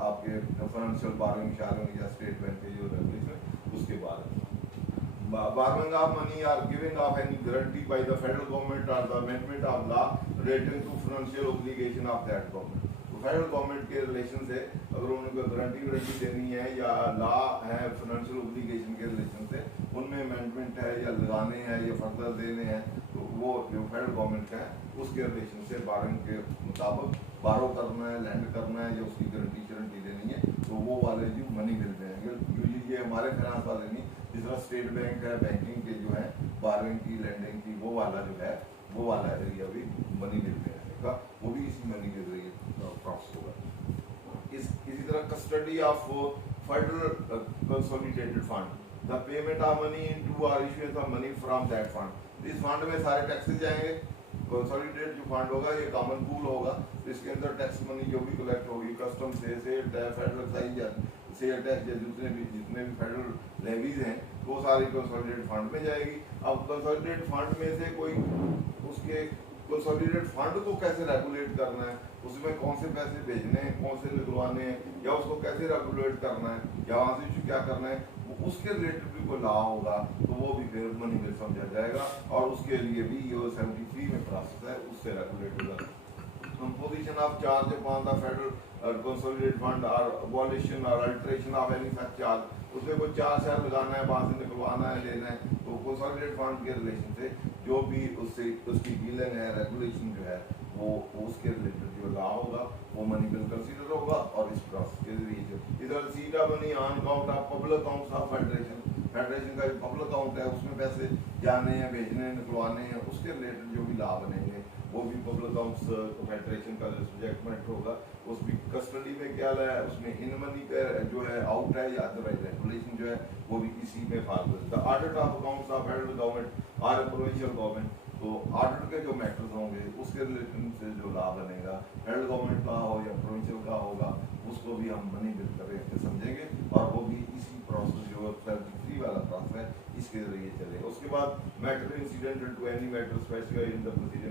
आपके फाइनेंशियल बॉरोइंग शारोइंग या स्टेट बैंक के जो रेगुलेशन उसके बाद borrowing of money or giving of any guarantee by the federal government or the amendment of law relating to financial obligation of that government। तो फेडरल गवर्नमेंट के रिलेशन से अगर उनको गारंटी देनी है या लॉ है फाइनेंशियल ओब्लिगेशन के रिलेशन से उनमें अमेंडमेंट है या लगाने हैं या फर्दर देने हैं, तो वो जो फेडरल गवर्नमेंट का है उसके रिलेशन से बारोइंग के मुताबिक बारो करना है, लैंड करना है या उसकी गारंटी देनी है, तो वो वाले जो मनी मिलते हैं यूजली ये हमारे फाइनेंस वाले नहीं, जिस तरह स्टेट बैंक है, बैंकिंग के जो है बारोइंग की, लैंडिंग की, वो वाला जो है वो वाला एरिया भी मनी मिलते हैं का, वो भी इसी मनी के जरिए क्रॉस होगा। इसी तरह custody of federal consolidated fund, the payment of money into और issuance of money from that fund. इस फंड में सारे टैक्सेस जाएंगे, कंसोलिडेट जो फंड होगा ये कॉमन पूल होगा, इसके अंदर टैक्स मनी जो भी कलेक्ट होगी, कस्टम से, सेल टैक्स, फेडरल एक्साइज या सेल टैक्स या दूसरे भी जितने भी फेडरल लेवीज हैं वो सारी कंसोलिडेटेड फंड में जाएगी। अब कंसोलिडेटेड फंड में से कोई उसके कंसोलिडेटेड फंड को कैसे रेगुलेट करना है, उसमें कौन से पैसे भेजने हैं, कौन से निकलवाने हैं, या उसको कैसे रेगुलेट करना है, या वहाँ से इशू क्या करना है, उसके रिलेटेड भी कोई लॉ होगा तो वो भी फिर मनी बिल समझा जाएगा, और उसके लिए भी ये 73 में प्रोसेस है उससे रेगुलेट होगा। Composition of charge upon the federal consolidated fund or abolition or alteration of any such charge, उसमें कोई चार्ज लगाना है, वहाँ से निकलवाना है, लेना है, तो कंसोलिडेटेड फंड के रिलेशन से जो भी उससे उसकी डीलिंग है, रेगुलेशन जो है वो उसके रिलेटेड जो लॉ होगा वो मनी बिल कंसीडर होगा, और इस प्रोसेस के जरिए इधर सीधा money on account of public accounts of federation का जो पब्लिक अकाउंट है उसमें पैसे जाने हैं, भेजने हैं, निकलवाने हैं, उसके रिलेटेड जो भी लॉ बनेंगे वो भी पब्लिक अकाउंट्स फेडरेशन का जो सब्जेक्ट मैटर होगा उसकी कस्टडी में क्या है, उसमें इन मनी का जो है आउट है या अदरवाइज रेगुलेशन जो है वो भी इसी में फॉलो होता है। Audit of accounts of federal government और प्रोविंशियल गवर्नमेंट, तो ऑडिट के जो मैटर्स होंगे उसके रिलेटेड से जो लॉ बनेगा, फेडरल गवर्नमेंट का हो या प्रोविंशियल का होगा, उसको भी हम मनी बिल करके समझेंगे, और वो भी इसी प्रोसेस जो 33 वाला प्रोसेस है इसके जरिए चलेगा। उसके बाद matter incidental to any matter specified in the procedure,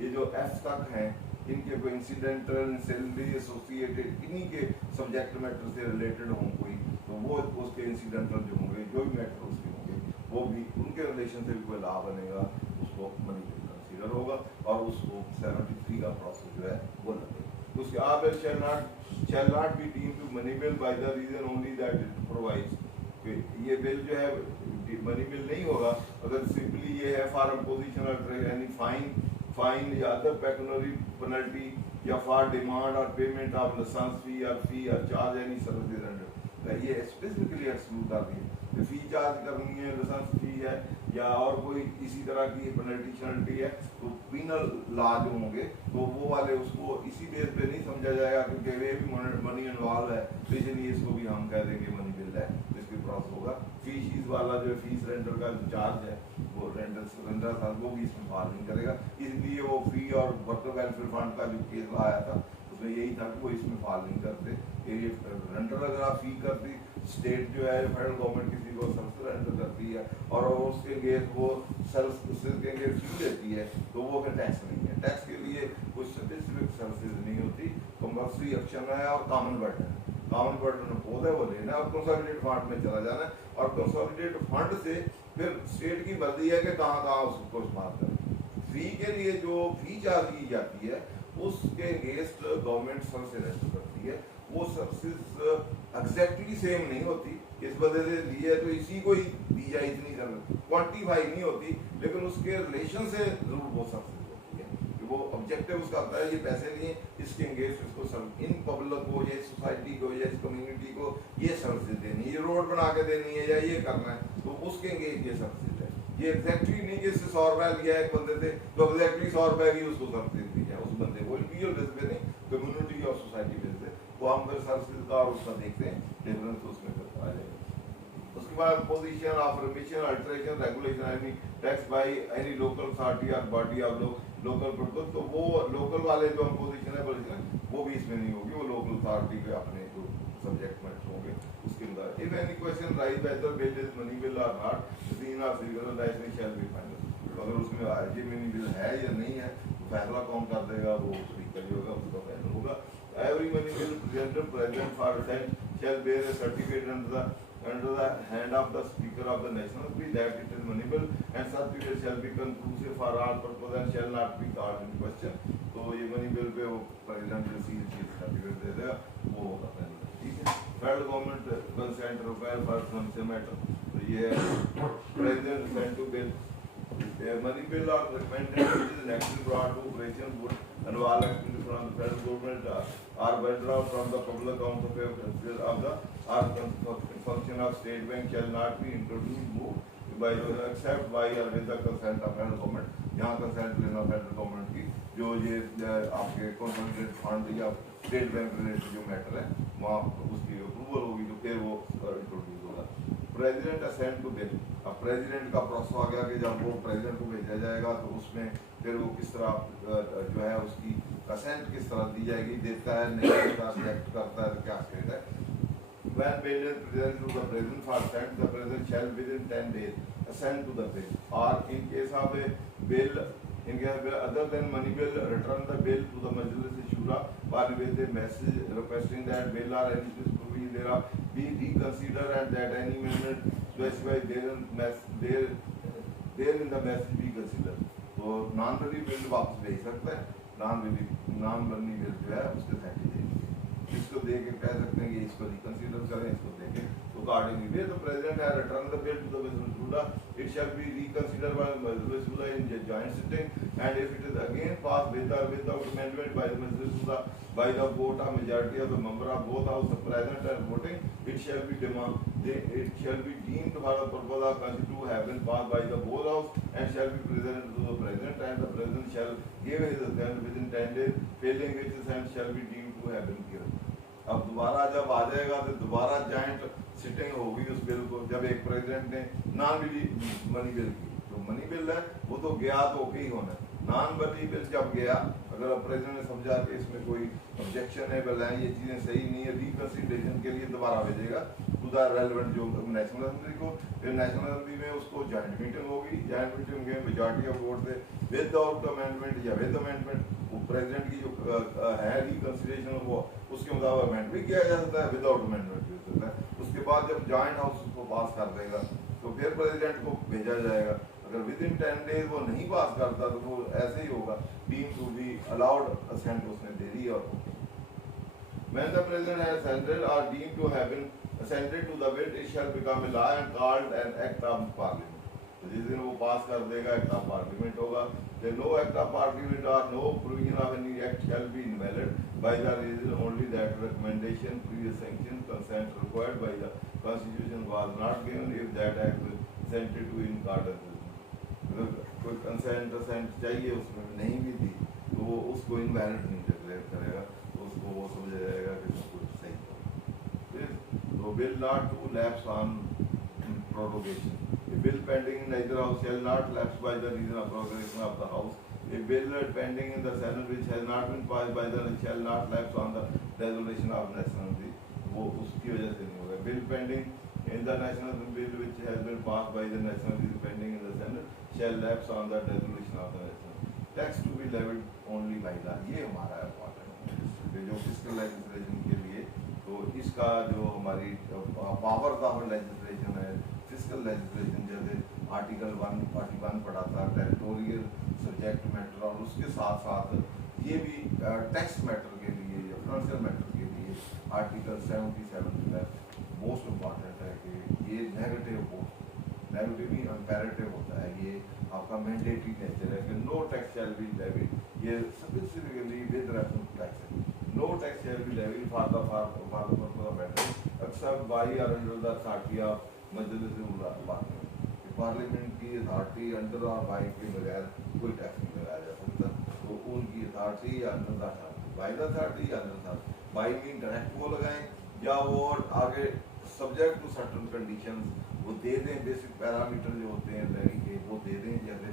ये जो एफ तक हैं इनके कोई इंसिडेंटल सैलरी एसोसिएटेड इन्हीं के सब्जेक्ट मैटर से रिलेटेड हों कोई, तो वो उसके इंसिडेंटल जो होंगे, जो भी मैटर उसके होंगे, वो भी उनके रिलेशन से भी कोई लॉ बनेगा, उसको मनी बिल कंसीडर होगा, और उसको 73 का प्रोसेस जो है वो लगेगा। उसके आप shall not be deemed to money bill by the reason only that it provides, ये बिल जो है मनी बिल नहीं होगा अगर सिंपली ये है for imposition of any fine या अदर पेक्यूनरी पेनल्टी या फॉर डिमांड और पेमेंट ऑफ लाइसेंस फी और चार्ज एनी सर्विस रेंडर, ये स्पेसिफिकली एक्सक्लूड कर दिए। फी चार्ज करनी है, लाइसेंस फी है या और कोई इसी तरह की पेनल्टी शनल्टी है, तो पीनल लॉ जो होंगे तो वो वाले उसको इसी बेस पे नहीं समझा जाएगा क्योंकि वे भी मनी इन्वॉल्व है, तो इसलिए इसको भी हम कह देंगे मनी बिल है, तो इसके क्रॉस होगा। फीस वाला जो फीस रेंडर का जो चार्ज है वो रेंडर वो भी इसमें फॉल नहीं करेगा, इसलिए वो फी और वर्कर वेलफेयर फंड का जो केस आया था उसमें यही था कि वो इसमें फॉल नहीं करते। रेंडर अगर आप फी करती, स्टेट जो है फेडरल गवर्नमेंट किसी को सर्विस रेंडर करती है और उसके लिए वो सर्विस के लिए फी देती है, तो वो फिर टैक्स नहीं है, टैक्स के लिए कुछ स्पेसिफिक सर्विसेज नहीं होती, कंपल्सरी एक्शन है और कॉमन बर्डन होता है वो लेना और कंसोलिडेटेड फंड में चला जाना है, और कंसोलिडेटेड फंड से फिर स्टेट की मर्जी है कि कहाँ कहाँ उसको इस्तेमाल करें। फी के लिए जो फी चार्ज की जाती है उसके अगेंस्ट गवर्नमेंट सर्विस रेंट करती है, वो सर्विस एग्जैक्टली सेम नहीं होती, इस बदले से ली है तो इसी को ही दी जाए, इतनी सर्विस क्वान्टिफाई नहीं होती, लेकिन उसके रिलेशन से जरूर वो सर्विस होती है कि वो ऑब्जेक्टिव उसका आता है ये पैसे लिए इसके अगेंस्ट इसको इन पब्लिक को या सोसाइटी को या इस कम्युनिटी को ये सर्विस देनी है, ये रोड बना के देनी है या ये करना है, तो उसके अगेंस्ट ये सर्विस है। ये एग्जैक्टली नहीं कि इससे 100 रुपया लिया एक बंदे से तो एग्जैक्टली 100 रुपए की उसको सर्विस दी है उस बंदे को, इंडिविजुअल बेस पे नहीं, कम्युनिटी और सोसाइटी बेस पे, वो हम फिर सर्विस का और उसका देखते हैं डिफरेंस उसमें आ जाएगा। उसके बाद position of permission alteration regulation any tax by any local authority और बॉडी ऑफ लोकल प्रोटोकॉल, तो वो लोकल वाले जो पोजीशन है पोजीशन वो भी इसमें नहीं होगी, वो लोकल अथॉरिटी के अपने जो सब्जेक्ट मैटर होंगे उसके अंदर। If any question rise whether bill is money bill or not seen or figure license shall be final, तो अगर उसमें आरजी मनी बिल है या नहीं है तो फैसला कौन कर देगा, वो तरीका जो होगा उसका फाइनल होगा। Every money bill present for assent shall bear a certificate under the hand of the Speaker of the National Assembly that it is money bill and certificate shall be conclusive for all purpose and shall not be called in question। तो ये मनी बिल पे वो प्रेसिडेंट सील सर्टिफिकेट दे देगा, वो होगा फाइनल, ठीक है। Federal government consent require for some matter, तो ये president send to bill money bill or recommended which is actually brought to operation would involve activity from the federal government or withdraw from the public account of the or function of state bank shall not be introduced moved by except by or with the consent of federal government। यहाँ consent लेना federal government की, जो ये आपके consolidated fund या state bank related जो matter है वहाँ उसकी approval होगी तो फिर वो introduce होगा। प्रेसिडेंट असेंट टू बिल, अब प्रेसिडेंट का प्रोसेस आ गया कि जब वो प्रेसिडेंट को भेजा जाएगा तो उसमें फिर वो किस तरह जो है उसकी असेंट किस तरह दी जाएगी, देता है नहीं देता, सिलेक्ट करता है तो क्या स्टेट है। When bill is presented to the president for assent, the president shall within 10 days assent to the bill, or in case of a bill, in case of bill other than money bill, return the bill to the Majlis Shura or with a message requesting that bill or any provision thereof be reconsidered and that any amendment specified therein in the message be considered। तो नॉन बनी बिल वापस भेज सकते हैं, नॉन बनी बिल जो है उसके साथ इसको दे के कह सकते हैं कि इसको रिकंसीडर करें, इसको देखें तो accordingly where the president has return the bill to the Majlis it shall be reconsider by the Majlis in joint sitting and if it is again pass with और without amendment by the Majlis by the vote of majority of the member of both houses present and voting, it shall be deemed for the purpose of constitution to have been passed by the both house and shall be presented to the president and the president shall give his assent within 10 days, failing which assent shall be deemed to have been given। अब दोबारा जब आ जाएगा तो दोबारा जॉइंट सिटिंग होगी उस बिल को, जब एक प्रेसिडेंट ने नॉन मनी बिल की, तो मनी बिल है वो तो गया तो ओके ही होना है, नॉन मनी बिल जब गया अगर प्रेसिडेंट ने समझा कि इसमें कोई ऑब्जेक्शन है बिल है ये चीजें सही नहीं है, रिकंसिडरेशन के लिए दोबारा भेजेगा टू द रेलेवेंट जो नेशनल असेंबली को, फिर नेशनल असेंबली में उसको जॉइंट मीटिंग होगी, जॉइंट मीटिंग में मेजॉरिटी ऑफ वोट से विदाउट अमेंडमेंट या विद अमेंडमेंट वो प्रेसिडेंट की जो है रिकंसिडरेशन वो उसके मुताबिक अमेंड भी किया जा सकता है, विदाउट अमेंडमेंट भी हो सकता है। उसके बाद जब जॉइंट हाउस उसको पास कर देगा तो फिर प्रेसिडेंट को भेजा जाएगा, अगर विद इन 10 डेज वो नहीं पास करता तो वो ऐसे ही होगा deem to be allowed assent उसने दे दी। और when the president has assented or deemed to have been assented to the bill, it shall become a law and called an act of parliament। तो जिस दिन वो पास कर देगा एक्ट ऑफ पार्लियामेंट होगा, then no act of parliament or no provision of any act shall be invalid by the reason only that recommendation previous sanction consent required by the constitution was not given if that act assented to in accordance with कोई कंसेंट असेंट चाहिए उसमें नहीं भी दी तो वो उसको इनवैलिड नहीं डिक्लेयर करेगा, तो उसको वो समझा जाएगा कि सब कुछ सही है। तो bill not to lapse on prorogation, a bill pending in either house shall not lapse by the reason of prorogation of the house, a bill pending in the Senate which has not been passed by the shall not lapse on the resolution of national assembly, वो उसकी वजह से नहीं होगा। Bill pending in the national assembly which has been passed by the national is pending in the Senate shall lapse on the resolution of the national tax to be levied only by the, ये हमारा इम्पोर्टेंट है जो फिस्कल लेजिस्लेशन के लिए, तो इसका जो हमारी पावर ऑफ लेजिस्लेशन है फिस्कल लेजिस्लेशन जैसे आर्टिकल 141 पढ़ा था, टेरिटोरियल सब्जेक्ट मैटर, और उसके साथ साथ ये भी टैक्स मैटर के लिए या फाइनेंशियल मैटर के लिए आर्टिकल 77 जो है मोस्ट इम्पॉर्टेंट है कि ये नेगेटिव ही इम्पेरेटिव होता है, ये आपका मैंडेटरी नेचर है कि no tax shall be levied, ये specifically with reference tax, no tax shall be levied for the purpose of matter except by और under the authority of Majlis parliament की अथॉरिटी अंडर और बाय के बगैर कोई टैक्स नहीं लगाया जा सकता, तो उनकी अथॉरिटी या under the authority by the authority या under the by mean direct वो लगाएं या वो आगे सब्जेक्ट टू सर्टेन कंडीशंस वो दे दें, बेसिक पैरामीटर जो होते हैं लेवी के वो दे दें, जैसे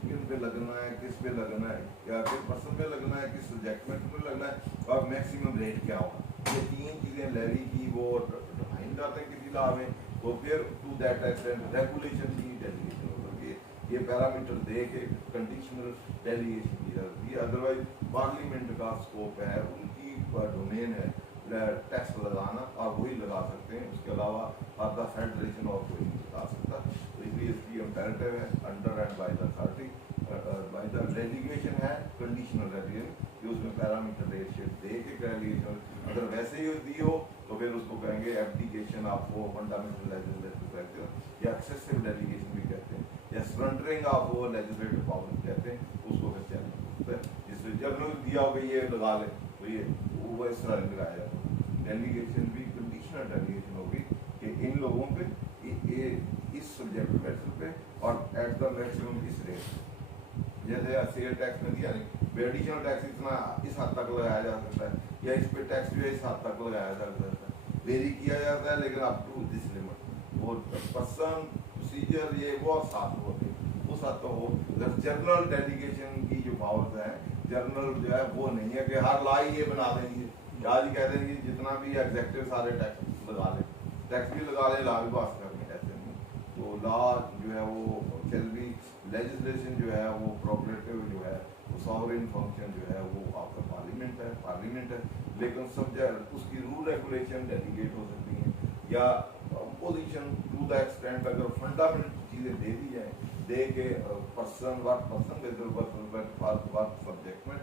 किन पे लगना है, किस पे लगना है, या किस पर्सन पे लगना है, किस सब्जेक्ट में लगना है, और मैक्सिमम रेट क्या होगा, ये तीन चीज़ें लेवी की वो डिफाइन करते हैं किसी लॉ में, तो फिर टू दैट एक्सटेंट रेगुलेशन की डेलीगेशन होगी, ये पैरामीटर दे के कंडीशनल डेलीगेशन की जाती है, अदरवाइज पार्लियामेंट का स्कोप है, उनकी डोमेन है टैक्स लगाना, और वही लगा सकते हैं, उसके अलावा आपका फेडरेशन और कोई नहीं लगा सकता, तो इसलिए इसकी इम्पेरेटिव है under and bye the authority, by the delegation है कंडीशनल डेलीगेशन कि उसमें पैरामीटर रेट शेट दे के डेलीगेशन, अगर वैसे ही दी हो तो फिर उसको कहेंगे एब्डिकेशन ऑफ वो फंडामेंटल लेजिस्लेटिव फैक्टर या एक्सेसिव डेलीगेशन भी कहते हैं, या सरेंडरिंग ऑफ वो लेजिस्लेटिव पावर कहते हैं, उसको फिर चैलेंज जिसमें जनरल दिया होगा ये लगा ले, तो ये वो इस तरह लगाया जाता है, डेलीगेशन भी कंडीशनल डेलीगेशन होगी कि इन लोगों पे इस सब्जेक्ट मैटर पे और एट द मैक्सिमम इस रेट, जैसे सेल टैक्स में दिया नहीं एडिशनल टैक्स इतना इस हद तक लगाया जा सकता है, या इस पे टैक्स जो है इस हद तक लगाया जा सकता है, वेरी किया जाता है लेकिन अप टू दिस लिमिट, वो पर्सन प्रोसीजर ये वो साथ होते उस हद तो हो, जर्नल डेलीगेशन की जो पावर्स है जर्नल जो है वो नहीं है कि हर ला ये बना देंगे, आज ही कह देंगे जितना भी एग्जेक्टिव सारे टैक्स लगा ले, टैक्स भी लगा ले, ला भी पास करने, ऐसे नहीं, तो लॉ जो है वो कैन बी लेजिस्लेशन जो है वो प्रोग्रेटिव जो है वो सॉवरेन फंक्शन जो है वो आपका पार्लियामेंट है, लेकिन सब्जेक्ट उसकी रूल रेगुलेशन डेलीगेट हो सकती हैं, या पोजीशन टू द एक्सटेंट अगर फंडामेंटल चीज़ें दे दी जाए, दे के पर्सन वर्क सब्जेक्ट में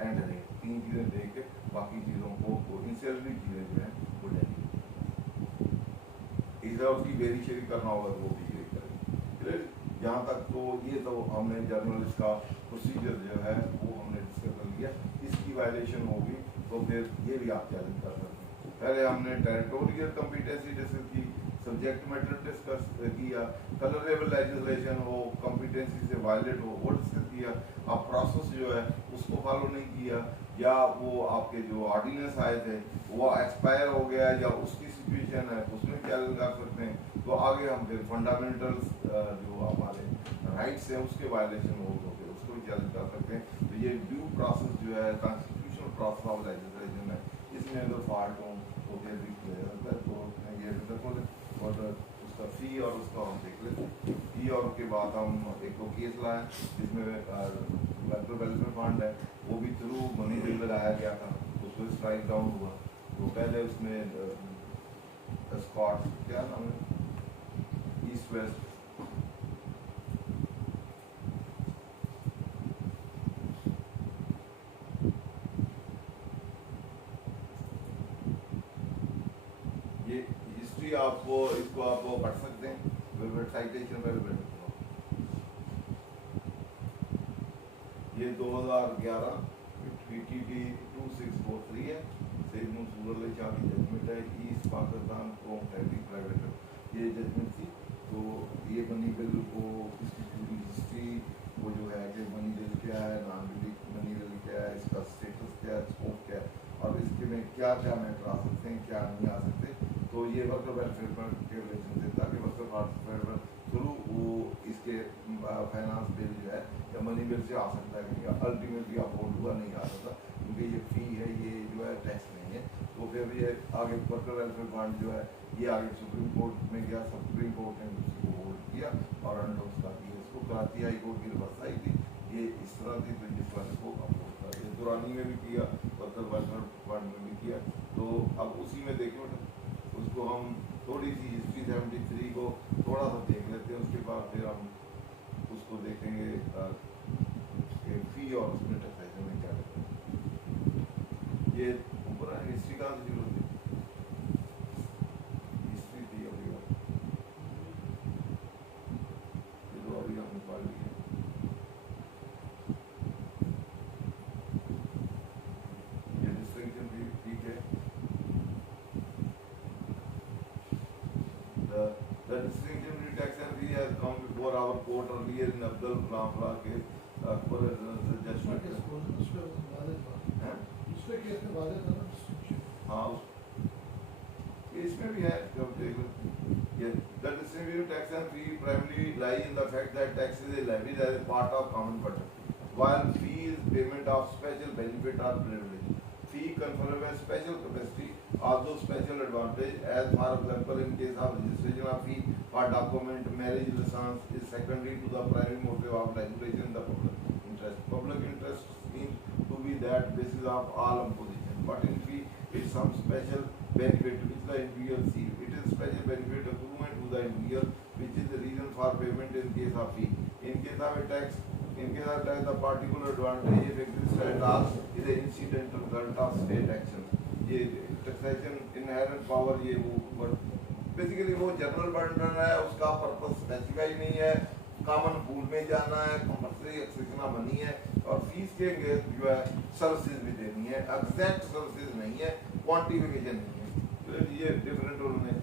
एंड तीन चीज़ें दे के बाकी चीज़ों को इंसेलरी चीज़ें जो हैं वो डेलीगेट, इधर उसकी बेरी शेरी करना होगा तो वो भी ये करें, जहाँ तक तो ये तो हमने जर्नलिस्ट का प्रोसीजर जो है वो हमने डिस्कस कर लिया, इसकी वायलेशन होगी तो फिर ये भी आप चैलेंज कर सकते हैं, पहले हमने टेरिटोरियल कॉम्पिटेंसी डिस्कस की, सब्जेक्ट मैटर डिस्कस किया, कलरेबल लेजिस्लेशन हो कॉम्पिटेंसी से वायलेट हो वो डिस्कस किया, अब प्रोसेस जो है उसको फॉलो नहीं किया, या वो आपके जो ऑर्डिनेंस आए थे वो एक्सपायर हो गया या उसकी सिचुएशन है उसमें चैलेंज कर सकते हैं, तो आगे हम फिर फंडामेंटल्स जो हमारे राइट्स हैं उसके वायलेशन हो तो फिर उसको भी चैलेंज कर सकते हैं, तो ये ड्यू प्रोसेस जो है कॉन्स्टिट्यूशनल प्रोसेस ऑफ लेजिस्लेशन है, इसमें अगर फॉल्ट हो तो फिर भी किया जाता है, तो ये बिल्कुल और उसका फ़ी और उसका हम देख लेते हैं, फ़ी और के बाद हम एक तो केस लाए जिसमें वेलफेयर फंड है वो भी थ्रू मनी बिल लगाया गया था, उसको स्ट्राइक डाउन हुआ, तो पहले उसमें स्कॉट क्या नाम है ईस्ट वेस्ट ये हिस्ट्री आपको इसको आप पढ़ सकते हैं साइटेशन पर भी, ये 2011 PTT 2643 है, सईद मंसूर अली शाह की जजमेंट है, ईस्ट पाकिस्तान कौम तहरीक प्राइवेट ये जजमेंट थी, तो ये मनी बिल को इसकी पूरी हिस्ट्री वो जो है कि मनी बिल क्या है, नॉन मनी बिल क्या है, इसका स्टेटस क्या है, स्कोप क्या है, और इसके में क्या क्या मैटर आ सकते हैं क्या नहीं आ सकते, तो ये वर्कर वेलफेयर पर के रिलेशन से ताकि वर्कर वेलफेयर थ्रू वो इसके फाइनेंस बिल जो है या मनी बिल से आ सकता है, क्योंकि अल्टीमेटली अफोर्ड हुआ नहीं आ सकता क्योंकि ये फ़ी है, ये जो है टैक्स नहीं है, तो फिर ये आगे वर्कर वेलफेयर फंड जो है ये आगे सुप्रीम कोर्ट में गया, सुप्रीम कोर्ट ने उसको होल्ड किया और अंडर उसका इसको कराती हाई कोर्ट की रिवर्स आई थी, ये इस तरह थी, तो जिस तरह को अफोर्ड कर दिया, दुरानी में भी किया, वर्कर वेलफेयर फंड में भी किया, तो अब उसी में देखिए उसको हम थोड़ी सी हिस्ट्री 73 को थोड़ा सा देख लेते हैं, उसके बाद फिर हम उसको देखेंगे फी और उसमें टैक्सेशन में क्या रहता है। ये ऊपर हिस्ट्री कहाँ से शुरू होती है? हिस्ट्री थी अभी ये तो अभी हमने पढ़ ली है। ये डिस्टिंक्शन भी ठीक है। The distinction between tax and fee has come before our court earlier in Abdul Ramla case. Akbar has judgment. हैं? दूसरे केस में वादे था ना डिस्टिंक्शन। हाँ इसमें भी है जब देख लो ये the distinction between tax and fee primarily lie in the fact that tax is levied as a part of common burden, while fee is payment of special benefit or privilege. Fee confers a special capacity, although special advantage, as for example in case of registration of fee for document marriage license is secondary to the primary motive of regulation the public interest. Public interest seems to be that basis of all imposition, but in fee it is some special benefit which the individual sees. It is special benefit accruement to the individual, which is the reason for payment in case of fee. In case of a tax, the particular advantage if exists at all is an incidental result of state action. ये taxation inherent power ये वो basically वो जनरल बर्डन है, उसका पर्पस स्पेसिफाई नहीं है, कॉमन पूल में जाना है, कंपल्सरी एक्सेशन मनी है और फीस के जो है सर्विसेज भी देनी है, एग्जैक्ट सर्विसेज नहीं है, क्वांटिफिकेशन नहीं है। तो ये डिफरेंट उन्होंने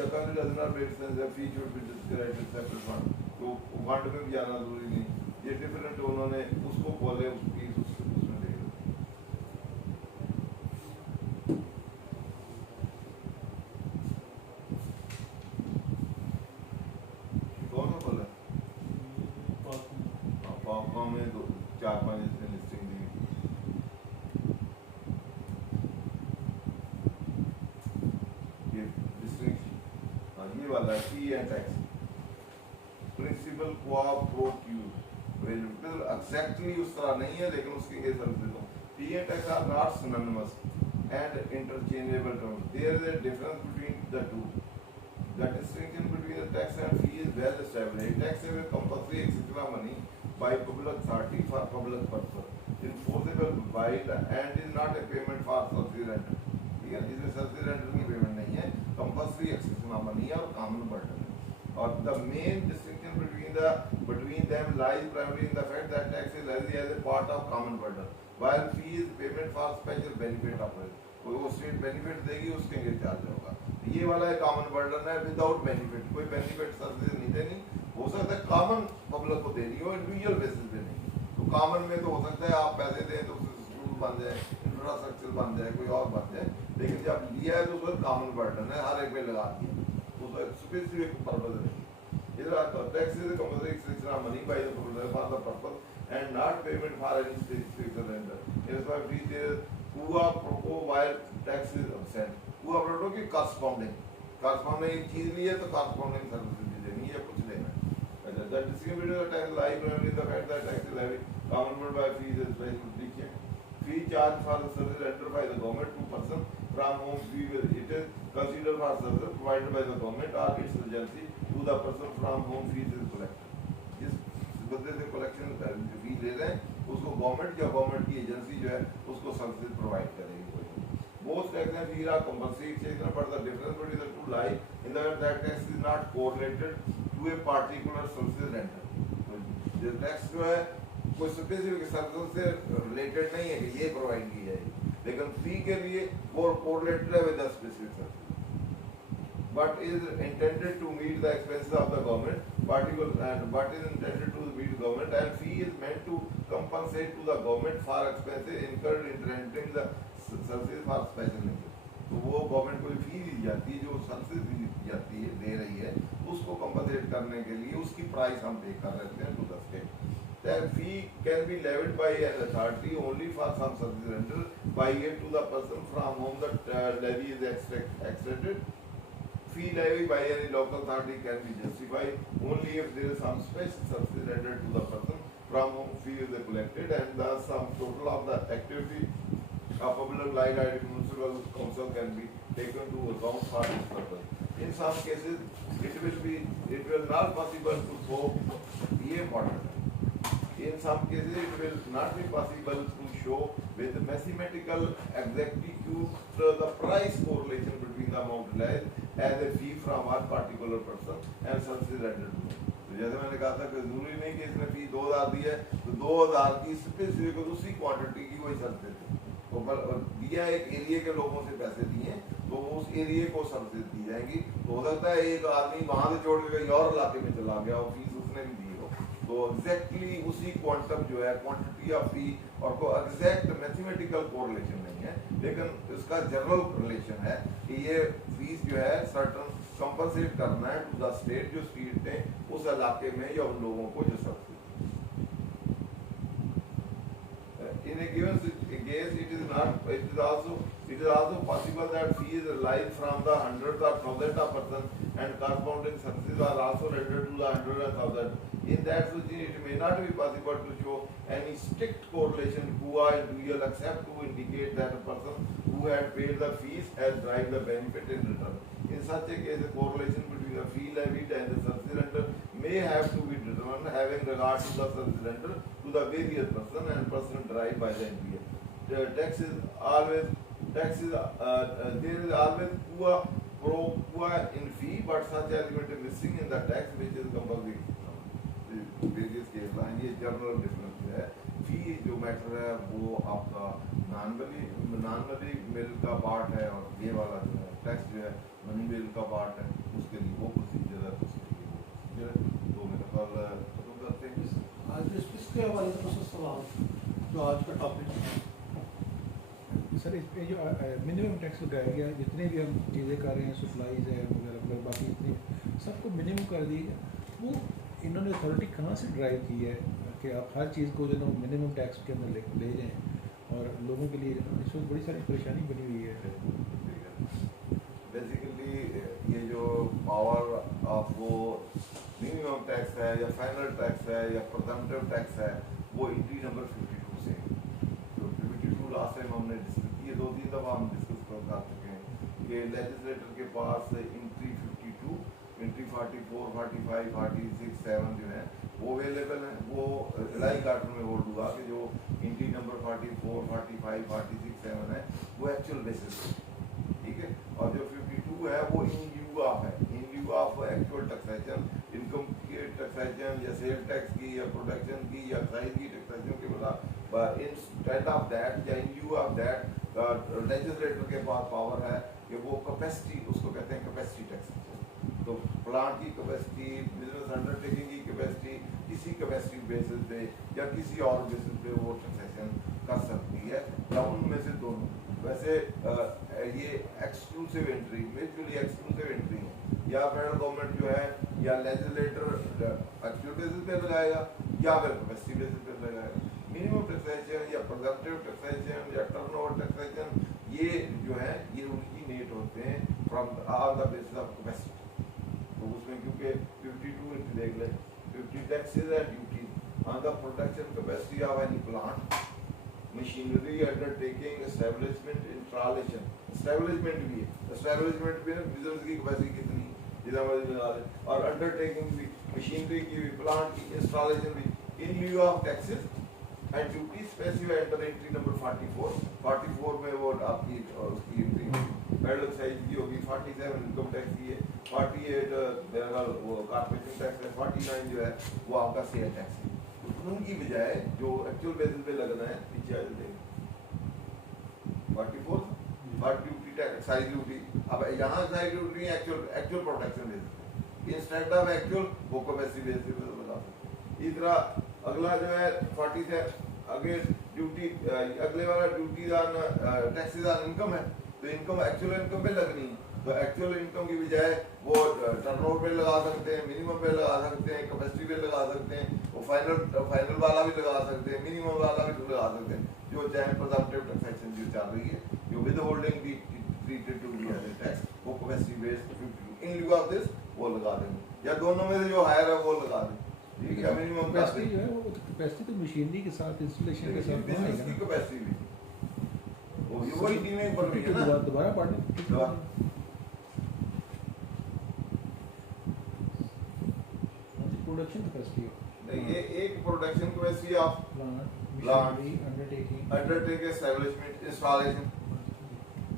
जगह does not make sense that fee should be described in separate fund, तो फंड में भी जाना जरूरी नहीं। ये डिफरेंट उन्होंने उसको बोले उसकी उसमें दे कौन सा बोला पॉपकॉर्न में दो चार पांच इसमें लिस्टिंग दी ये लिस्टिंग ये वाला fee and tax principle quid pro quo बिल्कुल एग्जैक्टली उस तरह नहीं है लेकिन उसके केस समझ लो fee and tax are not synonymous and interchangeable terms there is a difference between the two the distinction between the tax and fee is well established tax is compulsory except money by public authority for public purpose enforceable by the and is not a payment for subsidy rental ठीक है इसमें subsidy rental की पेमेंट नहीं है compulsory accession of money और common burden है और the main distinction between them lies primarily in the fact that tax is levied as a part of common burden while fee is payment for special benefit of it कोई वो स्टेट बेनिफिट देगी उसके लिए चार्ज होगा ये वाला कॉमन बर्डन है विदाउट बेनिफिट कोई बेनिफिट सर्विस नहीं देनी हो सकता है कॉमन पब्लिक को देनी हो इंडिविजुअल बेसिस पे नहीं तो कॉमन में तो हो सकता है आप पैसे दें तो स्कूल बन जाए इंफ्रास्ट्रक्चर बन जाए कोई और बन जाए लेकिन जब लिया है तो उसका कॉमन बर्डन है हर एक पे लगा दिया उसका स्पेसिफिक पर्पस नहीं इधर tax is compulsory exaction of money by the public for the purpose and not payment for any special render it's why fee there हुआ प्रोको वाइल टैक्स इज एब्सेंट हुआ प्रोटो की कॉरस्पॉन्डिंग एक चीज ली है तो कॉरस्पॉन्डिंग सर्विस भी देनी है कुछ लेना अच्छा that distributed tax live primary the fact that tax is levied government by fees is special देखिए fee charge for the service render by the government to person from home fee it is considered for service provided by the government और its agency to the person from home fees is collected जिस बदले से कलेक्शन फी ले रहे हैं उसको गवर्नमेंट या गवर्नमेंट की एजेंसी जो है उसको सर्विस प्रोवाइड करेगी both tax and fee are compulsory exception but the difference between the two lie in the fact that tax is not correlated to a particular service render जो टैक्स जो है कोई स्पेसिफिक सर्विस से रिलेटेड नहीं है कि ये प्रोवाइड की जाएगी लेकिन फी के लिए वो कोरिलेटेड है with the specific service but is intended to meet the expenses of the government particular and but is intended to meet government and fee is meant to compensate to the government for expenses incurred in rendering the service for special nature तो वो गवर्नमेंट को फी दी जाती है जो सर्विस दी जाती है दे रही है उसको कंपनसेट करने के लिए उसकी प्राइस हम पे कर रहे हैं to the state that fee can be levied by an authority only for some service render by it to the person from whom the levy is extended fee levied by any local authority can be justified only if there is some special service rendered to the person from whom fee is collected and the sum total of the activity a public light municipal council can be taken to account for this purpose. In some cases, it will not possible to show ये important. In some cases, it will not be possible to show with mathematical exactitude the price correlation between the amount realized as a fee from one particular person and services rendered. तो जैसे मैंने कहा था कि जरूरी नहीं कि इसने फी 2000 दी है तो 2000 की स्पेसिफिक उसी क्वांटिटी की वही सर्विस देते तो दिया एक एरिया के लोगों से पैसे दिए तो उस एरिया को सर्विस दी जाएगी। तो हो सकता है एक आदमी वहां से छोड़ के कहीं और इलाके में चला गया और फीस उसने भी दी हो तो एग्जैक्टली उसी क्वांटम जो है क्वांटिटी ऑफ फी और को एग्जैक्ट मैथमेटिकल कोरिलेशन नहीं है लेकिन इसका जनरल रिलेशन है कि ये फीस जो है सर्टन कंपनसेट करना है टू द स्टेट जो स्टेट ने उस इलाके में या उन लोगों को जो subsidy in a given case it is also possible that fees realized from the hundreds or thousands of persons and corresponding services are also rendered to the hundreds and thousands in that situation it may not be possible to show any strict correlation who are individual except to indicate that a person who had paid the fees has derived the benefit in return. In such a case, a correlation between the fee levied and the service render may have to be determined having regard to the service render to the various person and person derived by the NPA. The tax is always there is always poor in fee, but such element is missing in the tax which is compulsory. Various case line ये general difference है फी जो मैटर है वो आपका नॉन मिल का पार्ट है और ये वाला जो है टैक्स जो है मनी मिल का पार्ट है उसके लिए वो प्रोसीजर है उसके लिए वो प्रोसीजर है तो मेरा ख्याल खत्म करते हैं आज इसके हवाले से कुछ सवाल जो आज का टॉपिक है सर इस पे जो मिनिमम टैक्स लगाया गया जितने भी हम चीज़ें कर रहे हैं सप्लाईज है वगैरह वगैरह बाकी इतने सबको मिनिमम कर दिएगा वो इन्होंने अथॉरिटी कहाँ से ड्राइव की है कि आप हर चीज़ को जो है मिनिमम टैक्स के अंदर ले जाएं और लोगों के लिए इसमें बड़ी सारी परेशानी बनी हुई है। बेसिकली ये जो पावर ऑफ वो मिनिमम टैक्स है या फाइनल टैक्स है या प्रिजम्पटिव टैक्स है वो एंट्री नंबर 52 से जो 52 लास्ट टाइम हमने डिस्कस किए 2-3 दफ़ा हम डिस्कस कर चुके हैं कि लेजिस्लेटर के पास एंट्री 52 एंट्री 44, 45, 46, 7 जो है वो अवेलेबल है वो इलाई कार्टन में होल्ड हुआ कि जो एंट्री नंबर 44, 45, 46, 7 है वो एक्चुअल बेसिस ठीक है और जो 52 है वो इन लिeu ऑफ है in lieu of actual taxation income की टैक्सेशन या सेल टैक्स की या प्रोडक्शन की या एक्साइज की टैक्सेशन के बता इंस्टेड ऑफ दैट या इन लिeu ऑफ दैट लेजिस्लेटर के पास पावर है कि वो कैपेसिटी उसको कहते हैं कैपेसिटी टैक्स तो प्लांट की कैपेसिटी बिजनेस अंडरटेकिंग की कैपेसिटी किसी कैपेसिटी बेसिस पे या किसी और बेसिस पे वो टैक्सेशन कर सकती है या उनमें से दोनों वैसे ये exclusive entry mutually exclusive entry है या फेडरल गवर्नमेंट जो है या लेजिस्लेटर एक्चुअल बेसिस पे लगाएगा या फिर कैपेसिटी बेसिस पे लगाएगा मिनिमम टैक्सेशन या प्रिजम्पटिव टैक्सेशन या टर्नओवर टैक्सेशन ये जो है ये उनकी नेट होते हैं from on the basis of capacity तो उसमें क्योंकि 52 देख ले 50 taxes and duties on the production capacity of any plant, machinery, undertaking, establishment, installation. Establishment भी है establishment में business की capacity कितनी जितना मर्जी लगा ले और undertaking भी machinery की भी plant की installation भी in lieu of taxes and duties specified under entry number 44 में वो आपकी उसकी entry फेडरल साइज की होगी 47 इनकम टैक्स की है 48 जनरल वो कॉर्पोरेशन टैक्स है 49 जो है वो आपका सेल टैक्स है तो उनकी बजाय जो एक्चुअल बेसिस पे लगना है पीछे आ जाए 44 और ड्यूटी टैक्स साइज ड्यूटी अब यहाँ size duty actual production basis पे इंस्टेड ऑफ एक्चुअल वो कैपेसिटी बेसिस पे लगा सकते हैं। इस तरह अगला जो है 40 से आगे ड्यूटी अगले वाला duty on taxes on income है तो इनकम एक्चुअल इनकम पे लगनी तो एक्चुअल इनकम की बजाय वो टर्नओवर पे लगा सकते हैं मिनिमम पे लगा सकते हैं कैपेसिटी पे लगा सकते हैं वो फाइनल वाला भी लगा सकते हैं मिनिमम वाला भी लगा सकते हैं जो चाहे प्रिजम्पटिव टैक्सेशन जो चल रही है जो विद होल्डिंग भी treated to be as tax वो capacity based in lieu of this वो लगा देंगे या दोनों में से जो हायर है वो लगा दें ठीक है मिनिमम कैपेसिटी जो है वो कैपेसिटी तो मशीनरी के साथ इंस्टॉलेशन के साथ बिजनेस की कैपेसिटी भी वो वही डीमिंग प्रोविजन है ना। दोबारा पढ़ने प्रोडक्शन कैपेसिटी ये एक production capacity of plant undertake establishment installation,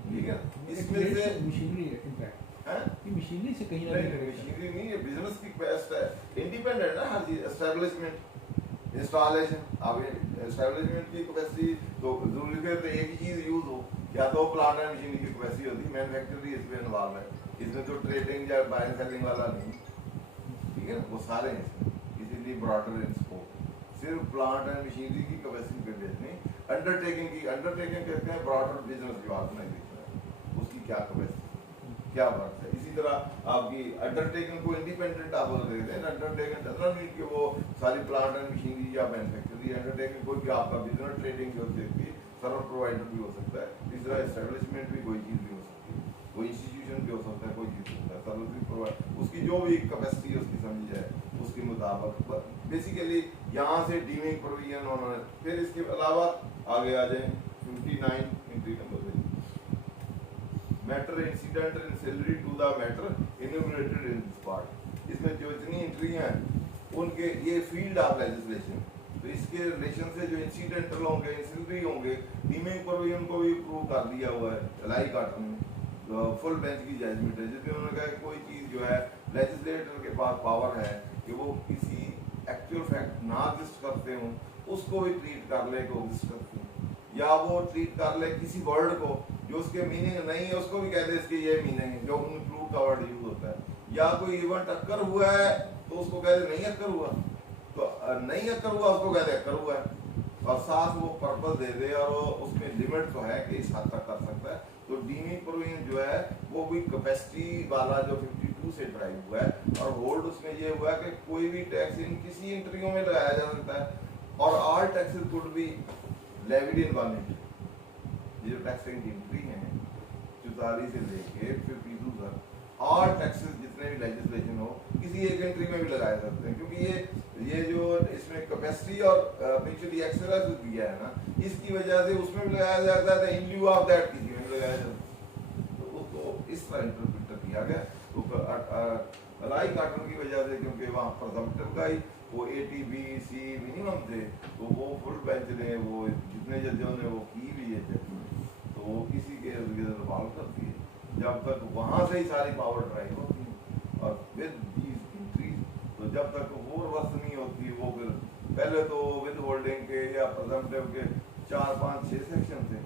ठीक है। इसमें से मशीनरी है इनफैक्ट, हैं ये मशीनरी से कहीं ना नहीं कहीं मशीनरी नहीं है, बिजनेस की बेस्ट है, इंडिपेंडेंट है हर चीज। एस्टैब्लिशमेंट इंस्टॉलेशन, अब एस्टैब्लिशमेंट की कैपेसिटी तो जरूरी है तो एक ही चीज यूज हो, या तो प्लांट एंड मशीनरी की कैपेसिटी होती है, मैन्युफैक्चरिंग इसमें इन्वॉल्व है, इसमें तो ट्रेडिंग या बाइंग सेलिंग वाला नहीं, ठीक है ना, वो सारे हैं इसमें, इसीलिए ब्रॉडर इन स्कोप। सिर्फ प्लांट एंड मशीनरी की कैपेसिटी पे बेस नहीं, अंडरटेकिंग की, अंडरटेकिंग कहते हैं ब्रॉडर बिजनेस जो आपने देखा है उसकी क्या कैपेसिटी क्या बात है। इसी तरह आपकी अंडरटेकिंग को इंडिपेंडेंट आप बोल देते हैं, अंडरटेकिंग डजंट मीन कि वो सारी प्लांट एंड मशीनरी या मैन्युफैक्चरिंग, अंडरटेकिंग कोई भी आपका बिजनेस ट्रेडिंग हो सकती है, सर्विस प्रोवाइडर भी हो सकता है, इस तरह एस्टैब्लिशमेंट भी कोई चीज़ भी हो सकती है, कोई इंस्टीट्यूशन भी हो सकता है, कोई चीज़ हो सकता है, सर्विस भी प्रोवाइड, उसकी जो भी कैपेसिटी है उसकी समझी जाए उसके मुताबिक बेसिकली यहाँ से डीमिंग प्रोविजन उन्होंने। फिर इसके अलावा आगे आ जाए 59 एंट्री नंबर पे matter incident ancillary to the matter enumerated in this part. इसमें जो इतनी एंट्री हैं उनके ये फील्ड ऑफ लेजिस्लेशन, तो इसके रिलेशन से जो इंसिडेंटल होंगे इंसिलरी होंगे, डीमिंग प्रोविजन को भी प्रूव कर दिया हुआ है लाई काटन में, फुल बेंच की जजमेंट है जिसमें उन्होंने कहा कोई चीज़ जो है लेजिस्लेटर के पास पावर है कि वो किसी एक्चुअल फैक्ट ना एग्जिस्ट करते हों उसको भी ट्रीट कर ले को एग्जिस्ट करते हैं, या वो ट्रीट कर ले किसी वर्ड को जो उसके मीनिंग नहीं है उसको भी कह दे इसके ये मीनिंग है जो इंक्लूड का वर्ड यूज होता है, या कोई इवेंट अक्कर हुआ है तो उसको कह दे नहीं अक्कर हुआ, तो नहीं अक्कर हुआ उसको कह दे अक्कर हुआ है, और साथ वो पर्पस दे दे और उसमें लिमिट तो है कि इस हद तक कर सकता है। तो डीमिंग प्रोविजन जो है वो भी कैपेसिटी वाला जो 52 से ड्राइव हुआ है, और होल्ड उसमें ये हुआ है कि कोई भी टैक्स इन किसी एंट्रियों में लगाया जा सकता है, और all taxes could be levied in one entry. ये जो टैक्सिंग एंट्री है 44 से लेके 52 तक ऑल टैक्सेस जितने भी लेजिस्लेशन हो किसी एक एंट्री में भी लगाए जाते हैं, क्योंकि ये जो इसमें कैपेसिटी और म्यूचुअली एक्सेस दिया है ना, इसकी वजह से उसमें भी लगाया जाता है, इन ल्यू ऑफ दैट किसी में भी लगाया जाता है, तो उसको इस तरह इंटरप्रेट किया गया। तो लाई काटन की वजह से क्योंकि वहाँ प्रेजम्पटिव का ही वो AT B C मिनिमम थे, तो वो फुल बेंच ने वो जितने जजों ने वो की भी है जजमेंट, तो वो किसी के सवाल करती है जब तक वहाँ से ही सारी पावर ड्राइव होती है, और विद दीज इंट्रीज तो जब तक वो रस नहीं होती वो फिर पहले तो विद होल्डिंग के या प्रेजम्पटिव के 4 5 6 सेक्शन थे,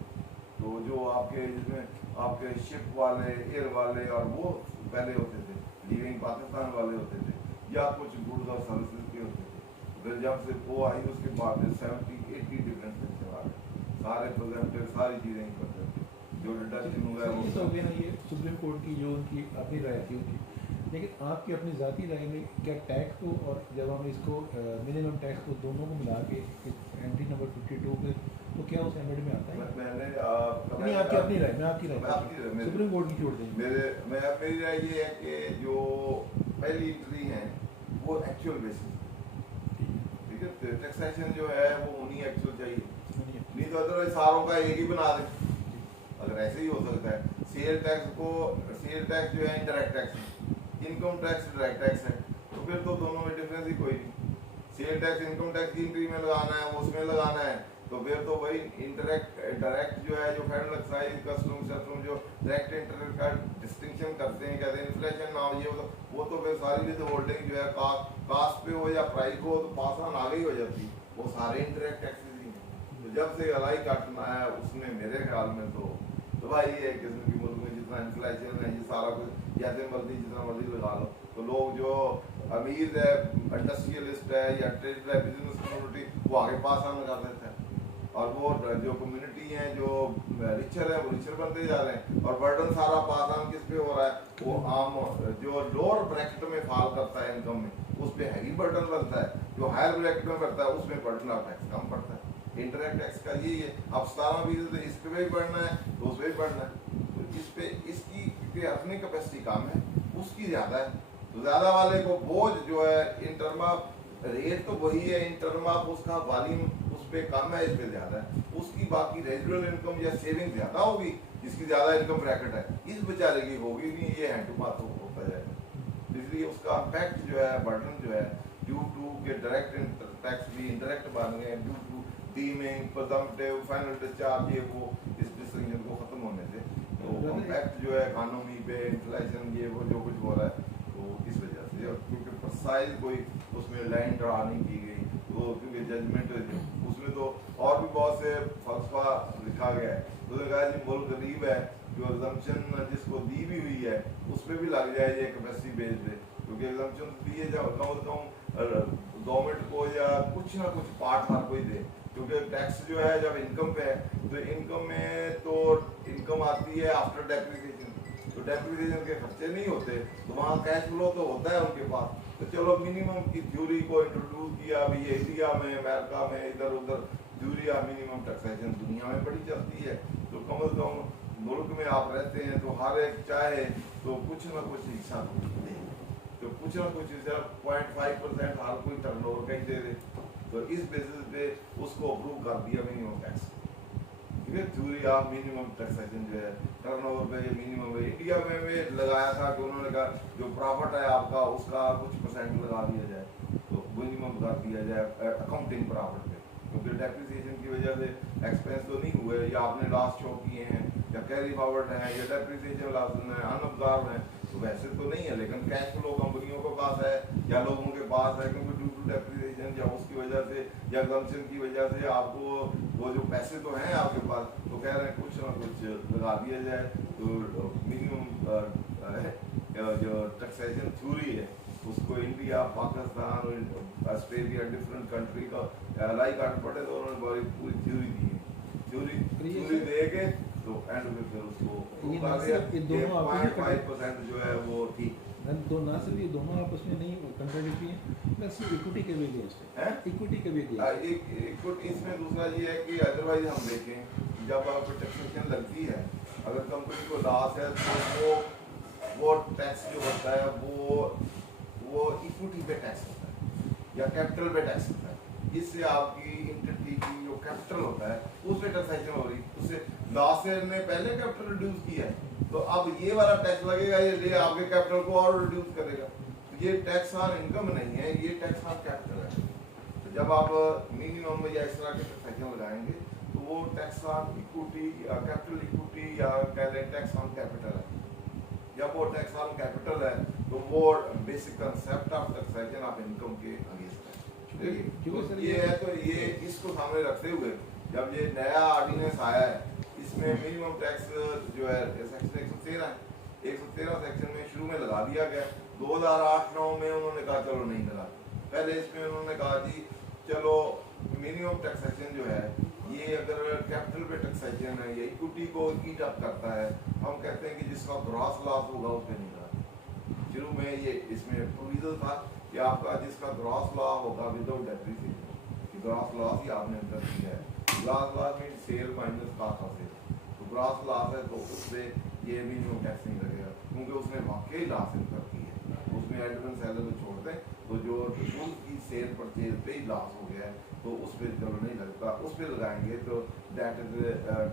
तो जो आपके जिसमें आपके शिप वाले एयर वाले और वो पहले होते थे, लीविंग पाकिस्तान वाले होते थे, या कुछ गुड्स और सर्विसेज के होते थे। फिर जब से वो आई उसके बाद 70-80 डिफरेंट सेक्शन आ गए, सारे प्रेजेंटेड सारी चीज़ें ही करते जो डिडक्शन हुआ है ये तो हो गया ना, ये सुप्रीम कोर्ट की जो उनकी अपनी राय थी उनकी, लेकिन आपकी अपनी ज़ाती राय में क्या टैक्स को और जब हम इसको मिनिमम टैक्स को दोनों को मिला के एंट्री नंबर 52 पे तो क्या उस एमएड में आता है? मैंने नहीं, आपकी अपनी राय, मैं आपकी राय सुप्रीम कोर्ट की छोड़ देंगे। मेरी राय ये है कि जो पहली एंट्री है वो एक्चुअल बेसिस, ठीक है, टैक्सेशन जो है वो उन्हीं एक्चुअल चाहिए, नहीं तो अदरवाइज सारों का एक ही बना दे, अगर ऐसे ही हो सकता है। सेल टैक्स जो है indirect tax, income tax direct tax है, तो फिर तो दोनों में डिफरेंस ही कोई नहीं। सेल टैक्स इनकम टैक्स की एंट्री में लगाना है, उसमें लगाना है, तो फिर तो वही डायरेक्ट जो है जो फेडरल एक्साइज कस्टम जो डायरेक्ट इंटरनेट का डिस्टिंक्शन करते हैं, कहते हैं इन्फ्लेशन ना हो ये वो तो फिर सारी विद होल्डिंग जो है कास्ट पे हो या प्राइस हो तो पास ऑन आ गई हो जाती, वो सारे इंटरेक्ट टैक्सेस ही हैं। तो जब से अलाई काटना है उसमें मेरे ख्याल में तो भाई ये किस्म की मुल्क में जितना इन्फ्लेशन है ये सारा कुछ जैसे मर्जी जितना मर्जी लगा लो, तो लोग जो अमीर है इंडस्ट्रियलिस्ट है या ट्रेड है बिजनेस कम्युनिटी वो आगे पास ऑन कर देते हैं, और वो जो कम्युनिटी है जो रिचर है वो रिचर बनते जा रहे हैं, और बर्डन सारा पास ऑन किस पे हो रहा है, वो आम जो लोअर ब्रैकेट में फॉल करता है इनकम में उस पर हैवी बर्डन बनता है, जो हायर ब्रैकेट में बढ़ता है उसमें बर्डन ऑफ टैक्स कम पड़ता है। इंटरेक्ट टैक्स का यही है, अब 17% इस पे भी बढ़ना है तो उस पे भी बढ़ना है, तो इस पे इसकी क्योंकि अपनी कैपेसिटी कम है उसकी ज़्यादा है, तो ज़्यादा वाले को बोझ जो है इन टर्म ऑफ रेट तो वही है, इन टर्म ऑफ उसका वॉल्यूम उस पे कम है, इस पे ज्यादा है, उसकी बाकी रेजिडुअल इनकम या सेविंग ज्यादा होगी, जिसकी ज्यादा इनकम ब्रैकेट है, इस बेचारे की होगी नहीं, ये हैंड टू माउथ होता जाएगा। इसलिए उसका इम्पैक्ट जो है, बर्डन जो है, ड्यू टू के डायरेक्ट टैक्स भी इंडायरेक्ट बन गए, due to deeming, presumptive, final discharge, ये वो इस डिस्टिंक्शन को खत्म होने से, तो इम्पैक्ट जो है इकोनॉमी पे, इन्फ्लेशन, ये वो जो कुछ हो रहा है, तो इस वजह से, क्योंकि प्रिसाइज कोई उसमें लाइन ड्रा नहीं की गई, तो क्योंकि जजमेंट उसमें तो और भी बहुत से फलसफा लिखा गया है, तो कहा जी मुल्क गरीब है, जो एग्जम्पशन जिसको दी भी हुई है उस पर भी लग जाए ये कैपेसिटी बेस्ड है, क्योंकि एग्जम्पशन दिए जाओ कम से कम गवर्नमेंट को या कुछ ना कुछ पार्ट हर कोई दे, क्योंकि टैक्स जो है जब इनकम पे है, तो इनकम में तो इनकम आती है आफ्टर डेप्रिसिएशन, तो डेप्रिसिएशन के खर्चे नहीं होते, तो वहाँ कैश फ्लो तो होता है उनके पास, तो चलो मिनिमम की थ्योरी को इंट्रोड्यूस किया अभी ये इंडिया में, अमेरिका में, इधर उधर थ्योरी या मिनिमम टैक्सेशन दुनिया में बड़ी चलती है, तो कम से कम मुल्क में आप रहते हैं तो हर एक चाहे तो कुछ ना कुछ हिस्सा दे, तो कुछ ना कुछ हिस्सा 0.5% हर कोई टर्नओवर का ही दे दे, तो इस बेसिस पे उसको अप्रूव कर दिया मिनिमम टैक्स, क्योंकि थ्योरी ऑफ मिनिमम टैक्सेशन जो है टर्नओवर पे मिनिमम है। इंडिया में भी लगाया था कि उन्होंने कहा जो प्रॉफिट है आपका उसका कुछ परसेंट लगा दिया जाए, तो मिनिमम कर दिया जाए अकाउंटिंग प्रॉफिट पे, क्योंकि डेप्रिसिएशन की वजह से एक्सपेंस तो नहीं हुए, या आपने लॉस शो किए हैं, या कैरी फॉरवर्ड है, या डेप्रिसिएशन लॉस है, अनअब्जॉर्ब है, तो वैसे तो नहीं है, लेकिन कैश फ्लो कंपनियों के पास है या लोगों के पास है, क्योंकि ड्यू टू डेप्रिसिएशन या उसकी वजह से या एग्जम्पशन की वजह से आपको वो जो पैसे तो हैं आपके पास, तो कह रहे हैं कुछ ना कुछ लगा दिया जाए, तो मिनिमम जो टैक्सेशन थ्योरी है उसको India, Pakistan, Australia, different country का अलाई कार्ड पड़े, तो उन्होंने बड़ी पूरी थ्योरी दी है, थ्योरी दे के तो एंड में फिर उसको ये ना सिर्फ ये दोनों आपस में 0.5% जो है वो ठीक ना सिर्फ ये दोनों आपस में नहीं कंट्राडिक्टरी है, प्लस इक्विटी के भी अगेंस्ट है, इक्विटी के भी अगेंस्ट एक इसमें दूसरा ये है कि अदरवाइज हम देखें जब आपको टैक्सेशन लगती है, अगर कंपनी को लॉस है तो वो टैक्स जो होता है वो इक्विटी पे टैक्स होता है या कैपिटल पे टैक्स होता है, इससे आपकी एंटिटी की जो कैपिटल होता है उस पे टैक्सेशन हो रही, उससे लॉस ने पहले कैपिटल रिड्यूस किया है, तो अब ये वाला टैक्स लगेगा, ये आपके कैपिटल को और रिड्यूस करेगा, तो ये टैक्स ऑन इनकम नहीं है, ये टैक्स ऑन कैपिटल है, तो जब आप मिनिमम या इस तरह के टैक्सेशन लगाएंगे तो वो टैक्स ऑन इक्विटी या कैपिटल इक्विटी या कह लें टैक्स ऑन कैपिटल है, जब वो टैक्स ऑन कैपिटल है तो वो basic concept of taxation of income के अगेंस्ट है, तो ये है, तो ये इसको सामने रखते हुए जब ये नया ऑर्डिनेंस आया है, इसमें मिनिमम टैक्स जो है सेक्शन 113 सेक्शन में शुरू में लगा दिया गया, 2008-9 में उन्होंने कहा चलो नहीं लगा, पहले इसमें उन्होंने कहा जी चलो मिनिमम टैक्सेशन जो है ये अगर कैपिटल पे टैक्सेशन है या इक्विटी को ईट अप करता है, हम कहते हैं कि जिसका ग्रॉस लॉस होगा उस पर नहीं लगा, शुरू में ये इसमें प्रोविजन था कि आपका जिसका ग्रॉस लॉस होगा विदाउट डेप्रिसिएशन, ग्रॉस लॉस ही आपने अंदर किया है, gross loss mean sale minus cost of sale, तो ग्रॉस लॉस है तो उससे ये मिनिमम टैक्स नहीं लगेगा, क्योंकि उसने वाकई लॉस इनकम की है, उसमें एडवांस सैलरी को छोड़ दें तो जो की सेल परचेज पे ही लॉस हो गया है तो उस पर चलो नहीं लगता, उस पर लगाएंगे तो that is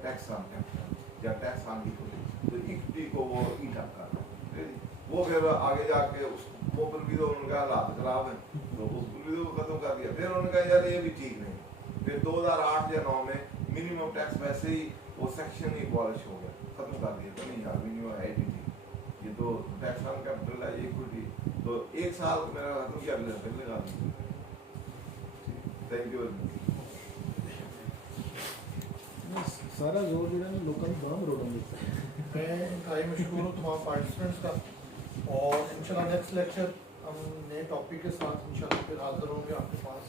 tax on capital या टैक्स ऑन इक्विटी, तो इक्विटी को वो ईट अप करना है, वो फिर आगे जाके वो प्रोविजन उनका हालात खराब है तो उस प्रोविजन को खत्म कर दिया, फिर उन्होंने कहा यार ये भी ठीक नहीं, फिर 2008 या 9 में मिनिमम टैक्स वैसे ही वो सेक्शन ही अबॉलिश हो गया, खत्म कर दिया, तो नहीं यार मिनिमम है ही ठीक, ये तो टैक्स ऑन कैपिटल है इक्विटी, तो एक साल मेरा खत्म किया, अगले फिर लगा दिया। Thank you. सारा जोर जो है लोकल बम रोड में मैं इंतहाई मशहूर हूँ तमाम पार्टिसिपेंट्स का, और इंशाल्लाह नेक्स्ट लेक्चर हम नए टॉपिक के साथ इंशाल्लाह फिर हाजिर होंगे आपके पास।